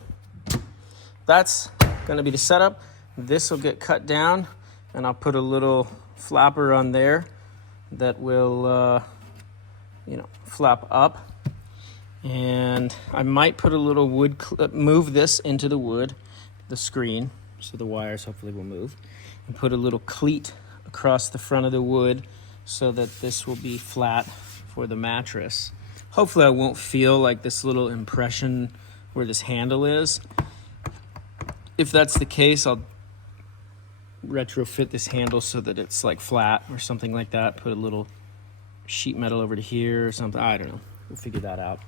that's gonna be the setup. This will get cut down and I'll put a little flapper on there that will, you know, flap up. And I might put a little wood, move this into the wood, the screen, so the wires hopefully will move, and put a little cleat across the front of the wood so that this will be flat for the mattress. Hopefully I won't feel like this little impression where this handle is. If that's the case, I'll retrofit this handle so that it's like flat or something like that. Put a little sheet metal over to here or something. I don't know. We'll figure that out.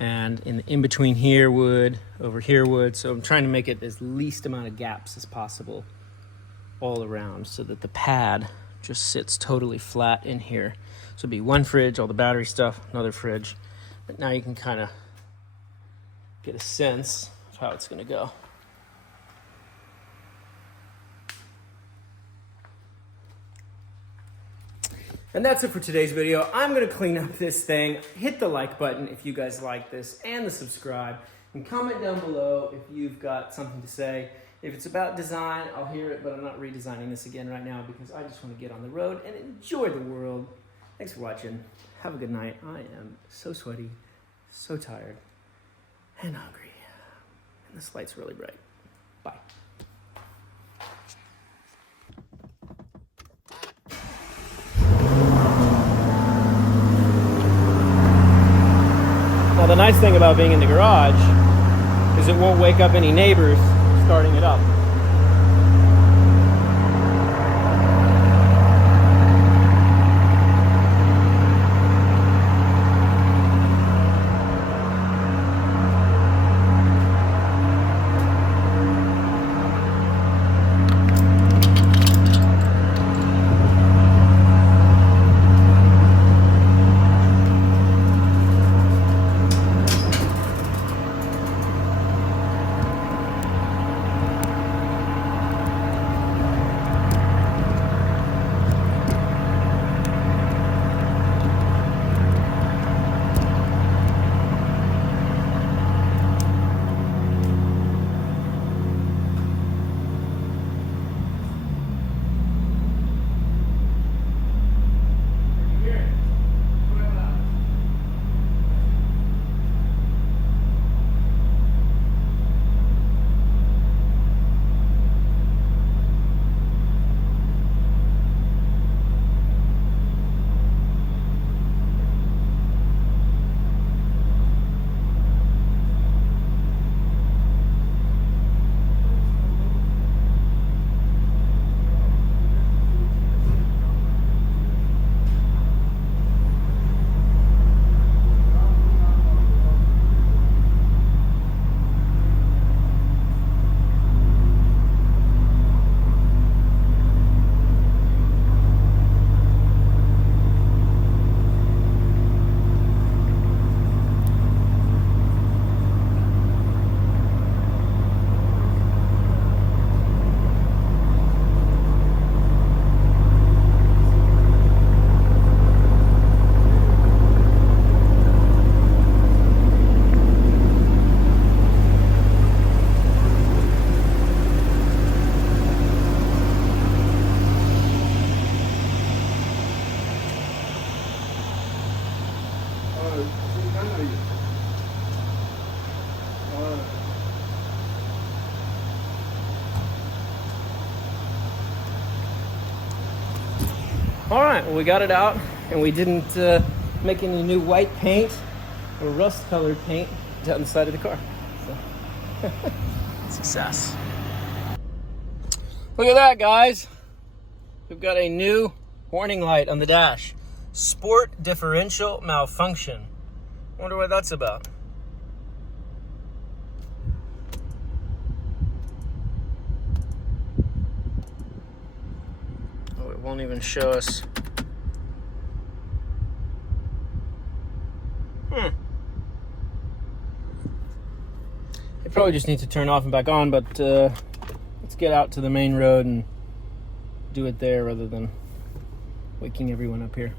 And in between here wood, over here wood. So I'm trying to make it as least amount of gaps as possible all around so that the pad just sits totally flat in here. So it'd be one fridge, all the battery stuff, another fridge. But now you can kind of get a sense of how it's gonna go. And that's it for today's video. I'm gonna clean up this thing. Hit the like button if you guys like this and the subscribe. And comment down below if you've got something to say. If it's about design, I'll hear it, but I'm not redesigning this again right now because I just want to get on the road and enjoy the world. Thanks for watching. Have a good night. I am so sweaty, so tired, and hungry. And this light's really bright. Bye. Now the nice thing about being in the garage is it won't wake up any neighbors starting it up. All right, well, we got it out, and we didn't make any new white paint or rust-colored paint down the side of the car. So, success. Look at that, guys. We've got a new warning light on the dash. Sport differential malfunction. Wonder what that's about. Oh, it won't even show us. It probably just needs to turn off and back on, but let's get out to the main road and do it there rather than waking everyone up here.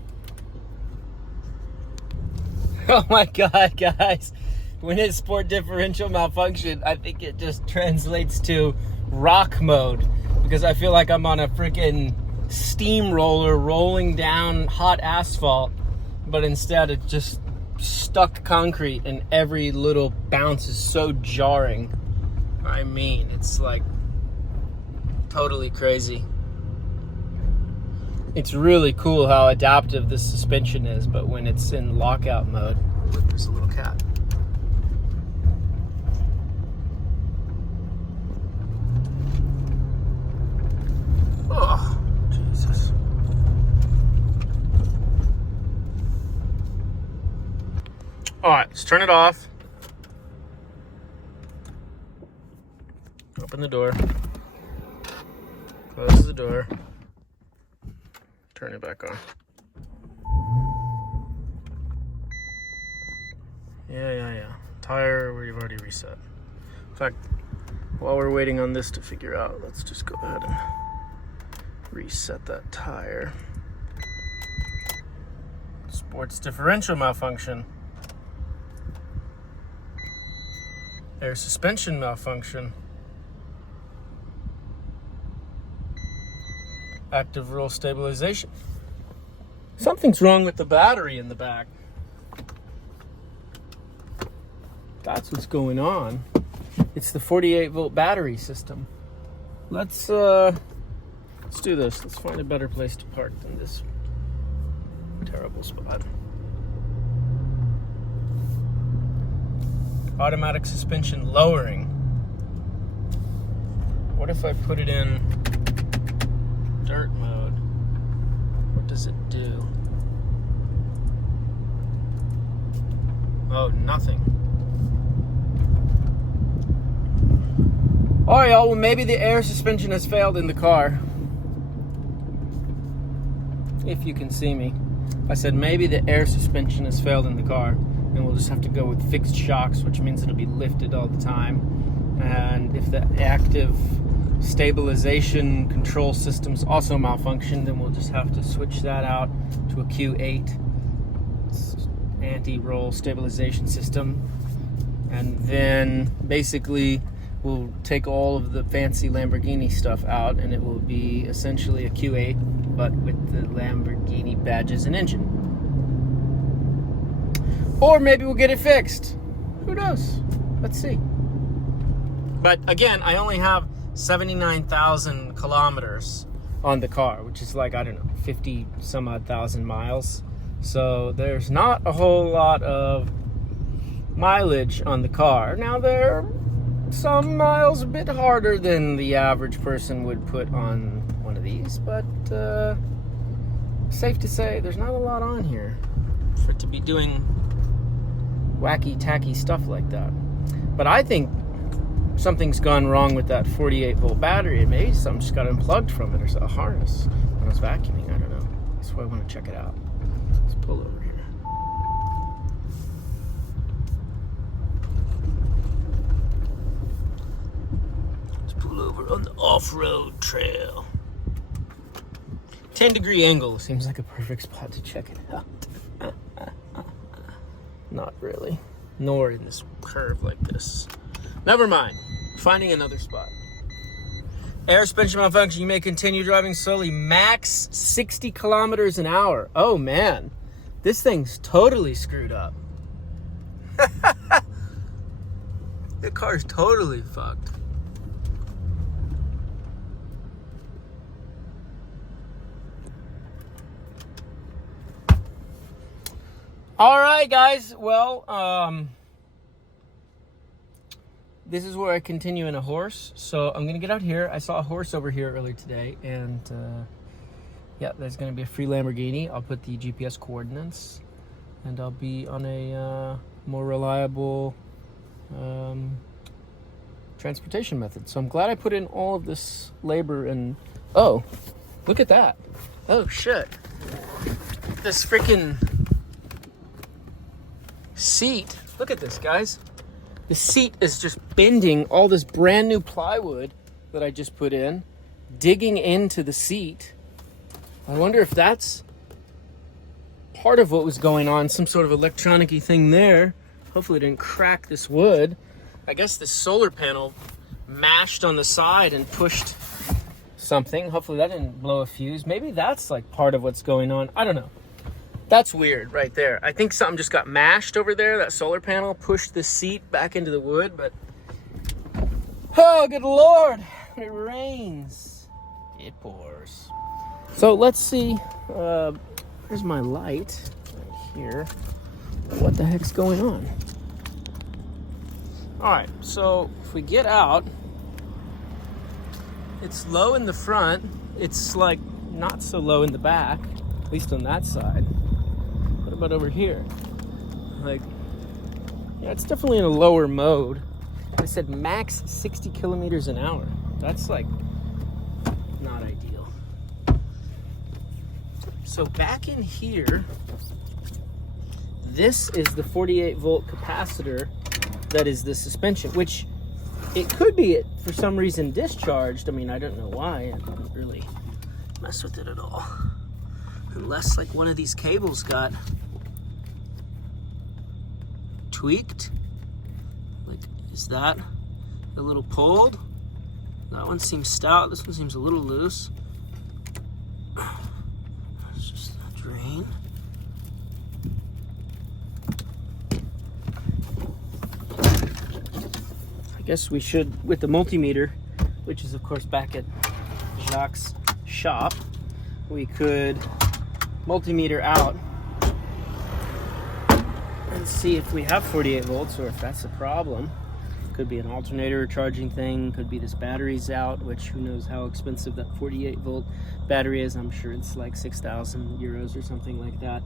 Oh my God, guys. When it's sport differential malfunction, I think it just translates to rock mode, because I feel like I'm on a freaking steamroller rolling down hot asphalt, but instead it's just stuck concrete and every little bounce is so jarring. I mean, it's like totally crazy. It's really cool how adaptive this suspension is, but when it's in lockout mode, look, there's a little cat. Oh, Jesus. All right, let's turn it off. Open the door. Close the door. Turn it back on. Yeah. Tire, we've already reset. In fact, while we're waiting on this to figure out, let's just go ahead and reset that tire. Sports differential malfunction. Air suspension malfunction. Active roll stabilization. Something's wrong with the battery in the back. That's what's going on. It's the 48-volt battery system. Let's do this. Let's find a better place to park than this terrible spot. Automatic suspension lowering. What if I put it in dirt mode? What does it do? Oh, nothing. Alright, y'all, well, maybe the air suspension has failed in the car. If you can see me. I said maybe the air suspension has failed in the car, and we'll just have to go with fixed shocks, which means it'll be lifted all the time. And if the active stabilization control system's also malfunctioned, then we'll just have to switch that out to a Q8 anti-roll stabilization system. And then basically we'll take all of the fancy Lamborghini stuff out, and it will be essentially a Q8, but with the Lamborghini badges and engine. Or maybe we'll get it fixed. Who knows? Let's see. But again, I only have 79,000 kilometers on the car, which is like, I don't know, 50 some odd thousand miles. So there's not a whole lot of mileage on the car. Now, there are some miles a bit harder than the average person would put on one of these, but safe to say there's not a lot on here for it to be doing wacky tacky stuff like that. But I think something's gone wrong with that 48-volt battery. Maybe something just got unplugged from it, or a harness when I was vacuuming. I don't know. That's why I want to check it out. Let's pull over here. Let's pull over on the off-road trail. 10-degree angle seems like a perfect spot to check it out. Not really. Nor in this curve like this. Never mind. Finding another spot. Air suspension malfunction. You may continue driving slowly. Max 60 kilometers an hour. Oh, man. This thing's totally screwed up. The car's totally fucked. All right, guys. Well, this is where I continue in a horse. So I'm going to get out here. I saw a horse over here earlier today. And, yeah, there's going to be a free Lamborghini. I'll put the GPS coordinates. And I'll be on a more reliable transportation method. So I'm glad I put in all of this labor and... Oh, look at that. Oh, shit. This freaking seat. Look at this, guys. The seat is just bending all this brand new plywood that I just put in, digging into the seat. I wonder if that's part of what was going on, some sort of electronic-y thing there. Hopefully it didn't crack this wood. I guess this solar panel mashed on the side and pushed something. Hopefully that didn't blow a fuse. Maybe that's like part of what's going on. I don't know. That's weird right there. I think something just got mashed over there. That solar panel pushed the seat back into the wood, but... Oh, good Lord. When it rains, it pours. So let's see. Here's my light right here. What the heck's going on? All right, so if we get out, it's low in the front. It's like not so low in the back, at least on that side. What about over here? Like, yeah, it's definitely in a lower mode. I said max 60 kilometers an hour. That's like not ideal. So back in here, this is the 48 volt capacitor that is the suspension, which it could be for some reason discharged. I mean, I don't know why. I didn't really mess with it at all. Unless like one of these cables got tweaked. Like, is that a little pulled? That one seems stout. This one seems a little loose. It's just a drain. I guess we should, with the multimeter, which is of course back at Jacques' shop, we could multimeter out and see if we have 48 volts or if that's a problem. Could be an alternator charging thing, could be this battery's out, which who knows how expensive that 48 volt battery is. I'm sure it's like 6,000 euros or something like that.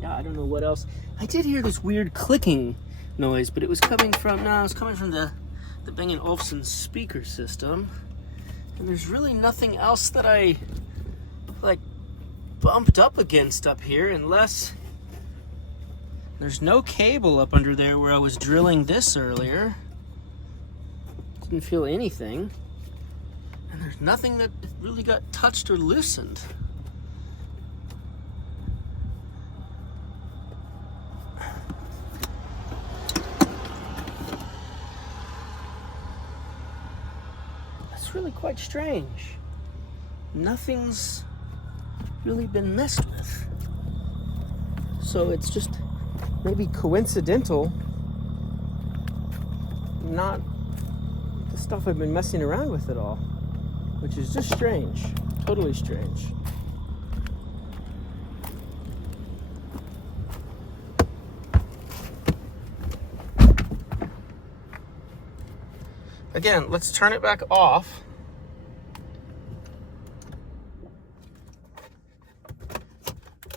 Yeah, I don't know what else. I did hear this weird clicking noise, but it was coming from, no, it was coming from the Bang & Olufsen speaker system. And there's really nothing else that I like bumped up against up here, unless there's no cable up under there where I was drilling this earlier. Didn't feel anything. And there's nothing that really got touched or loosened. That's really quite strange. Nothing's really been messed with. So it's just maybe coincidental, not the stuff I've been messing around with at all, which is just strange, totally strange. Again, let's turn it back off.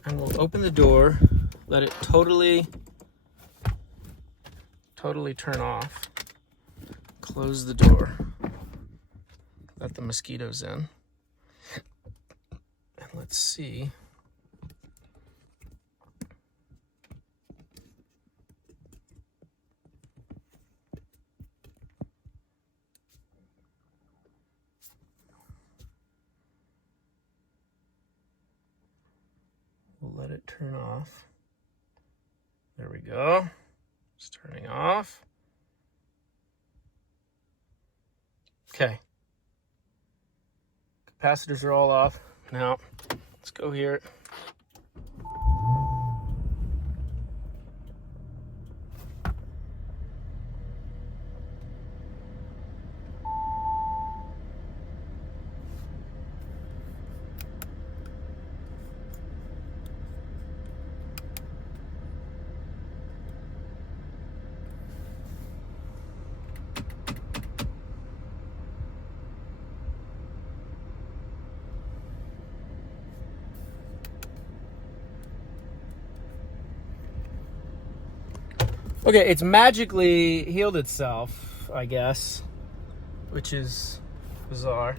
And we'll open the door, let it totally turn off. Close the door. Let the mosquitoes in. And let's see. We'll let it turn off. There we go. It's turning off. Okay. Capacitors are all off. Now, let's go here. Okay, it's magically healed itself, I guess, which is bizarre.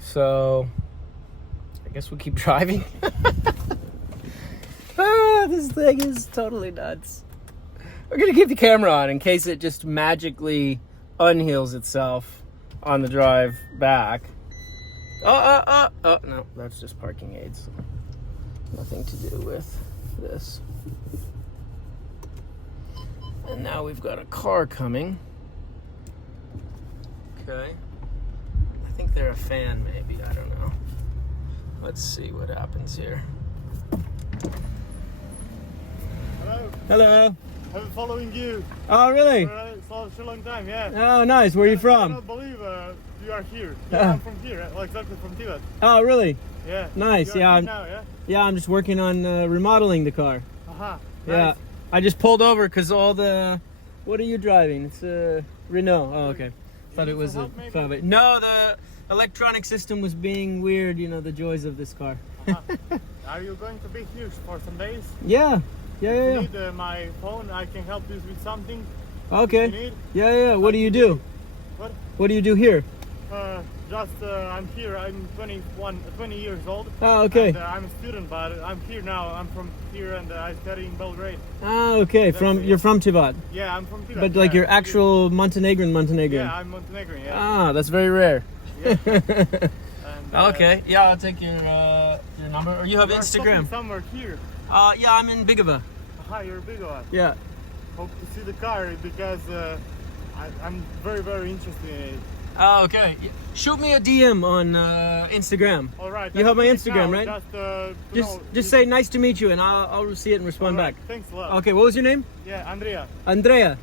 So, I guess we'll keep driving. This thing is totally nuts. We're gonna keep the camera on in case it just magically unheals itself on the drive back. Oh, no, that's just parking aids. Nothing to do with this. And now we've got a car coming. Okay. I think they're a fan, maybe. I don't know. Let's see what happens here. Hello. Hello. I'm following you. Oh, really? Alright. such a long time, yeah. Oh, nice. Where are you I from? cannot believe you are here. Yeah, I'm from here, exactly from Tibet. Oh, really? Yeah. Nice. You Yeah. are I'm, here now, yeah? yeah, I'm just working on remodeling the car. Aha. Yeah. Nice. I just pulled over because all the... What are you driving? It's a Renault. Oh, okay. Thought it was a... help, maybe? No, the electronic system was being weird. You know, the joys of this car. Are you going to be here for some days? Yeah. Yeah, If yeah, you yeah. need my phone, I can help you with something. You Okay. need? Yeah, yeah. What do you do? What? What do you do here? I'm here. I'm 20 years old. Oh, okay. And, I'm a student, but I'm here now. I'm from here, and I study in Belgrade. Ah, okay. You're from Tibet, Yeah, I'm from Tibet. but like yeah. your actual Montenegrin. Yeah, I'm Montenegrin. Yeah. Ah, that's very rare. Yeah. And, Okay. Yeah, I'll take your number. Or you have you are stopping Instagram? somewhere here. Yeah, I'm in Bigova. Aha, you're a big one. Yeah. Hope to see the car because I'm very, very interested in it. Oh, okay. Shoot me a DM on Instagram. All right. You have my I think Instagram, now, right? Just, Just say nice to meet you, and I'll see it and respond all right, back. Thanks a lot. Okay. What was your name? Yeah, Andrea. Andrea.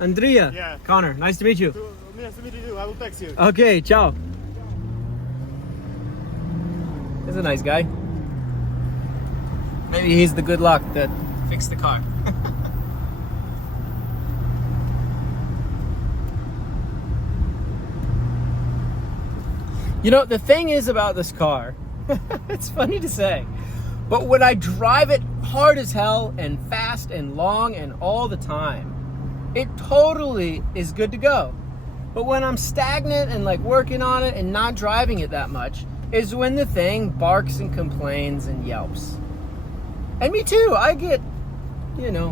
Andrea. Yeah. Connor. Nice to meet you. Nice to meet you too. I will text you. Okay. Ciao. He's a nice guy. Maybe he's the good luck that fixed the car. You know, the thing is about this car, it's funny to say, but when I drive it hard as hell and fast and long and all the time, it totally is good to go. But when I'm stagnant and like working on it and not driving it that much is when the thing barks and complains and yelps. And me too, I get, you know,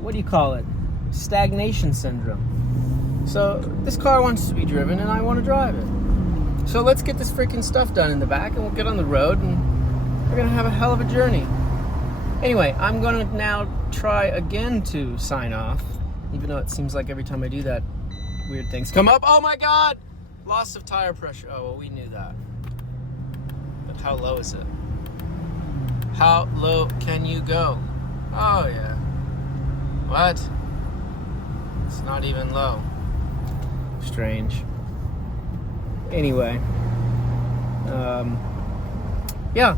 what do you call it? Stagnation syndrome. So this car wants to be driven and I want to drive it. So let's get this freaking stuff done in the back and we'll get on the road and we're gonna have a hell of a journey. Anyway, I'm gonna now try again to sign off, even though it seems like every time I do that, weird things come up. Oh my God! Loss of tire pressure. Oh, well, we knew that. But how low is it? How low can you go? Oh yeah. What? It's not even low. Strange. Anyway, yeah,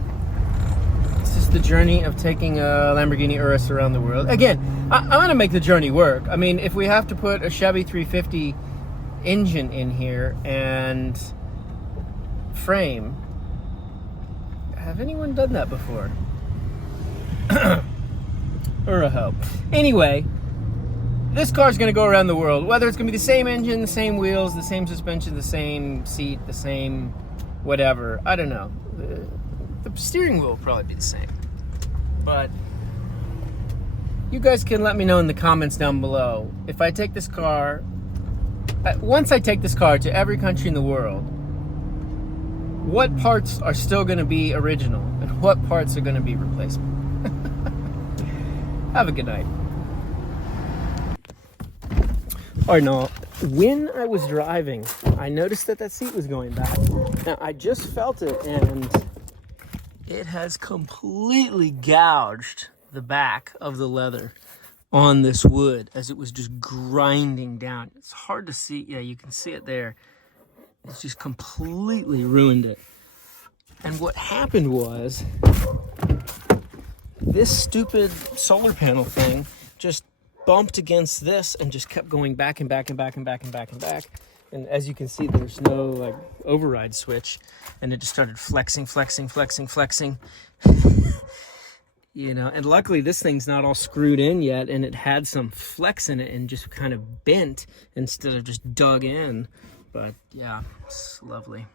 this is the journey of taking a Lamborghini Urus around the world. Again, I'm gonna make the journey work. I mean, if we have to put a Chevy 350 engine in here and frame, have anyone done that before? Or a hope. Anyway, this car's going to go around the world, whether it's going to be the same engine, the same wheels, the same suspension, the same seat, the same whatever. I don't know. The steering wheel will probably be the same. But you guys can let me know in the comments down below. If I take this car, once I take this car to every country in the world, what parts are still going to be original and what parts are going to be replacement? Have a good night. Or no, when I was driving, I noticed that that seat was going back. Now, I just felt it, and it has completely gouged the back of the leather on this wood as it was just grinding down. It's hard to see. Yeah, you can see it there. It's just completely ruined it. And what happened was, this stupid solar panel thing just bumped against this and just kept going back and back and back and back and back and back. And as you can see, there's no like override switch, and it just started flexing. You know, and luckily this thing's not all screwed in yet, and it had some flex in it and just kind of bent instead of just dug in. But yeah, it's lovely.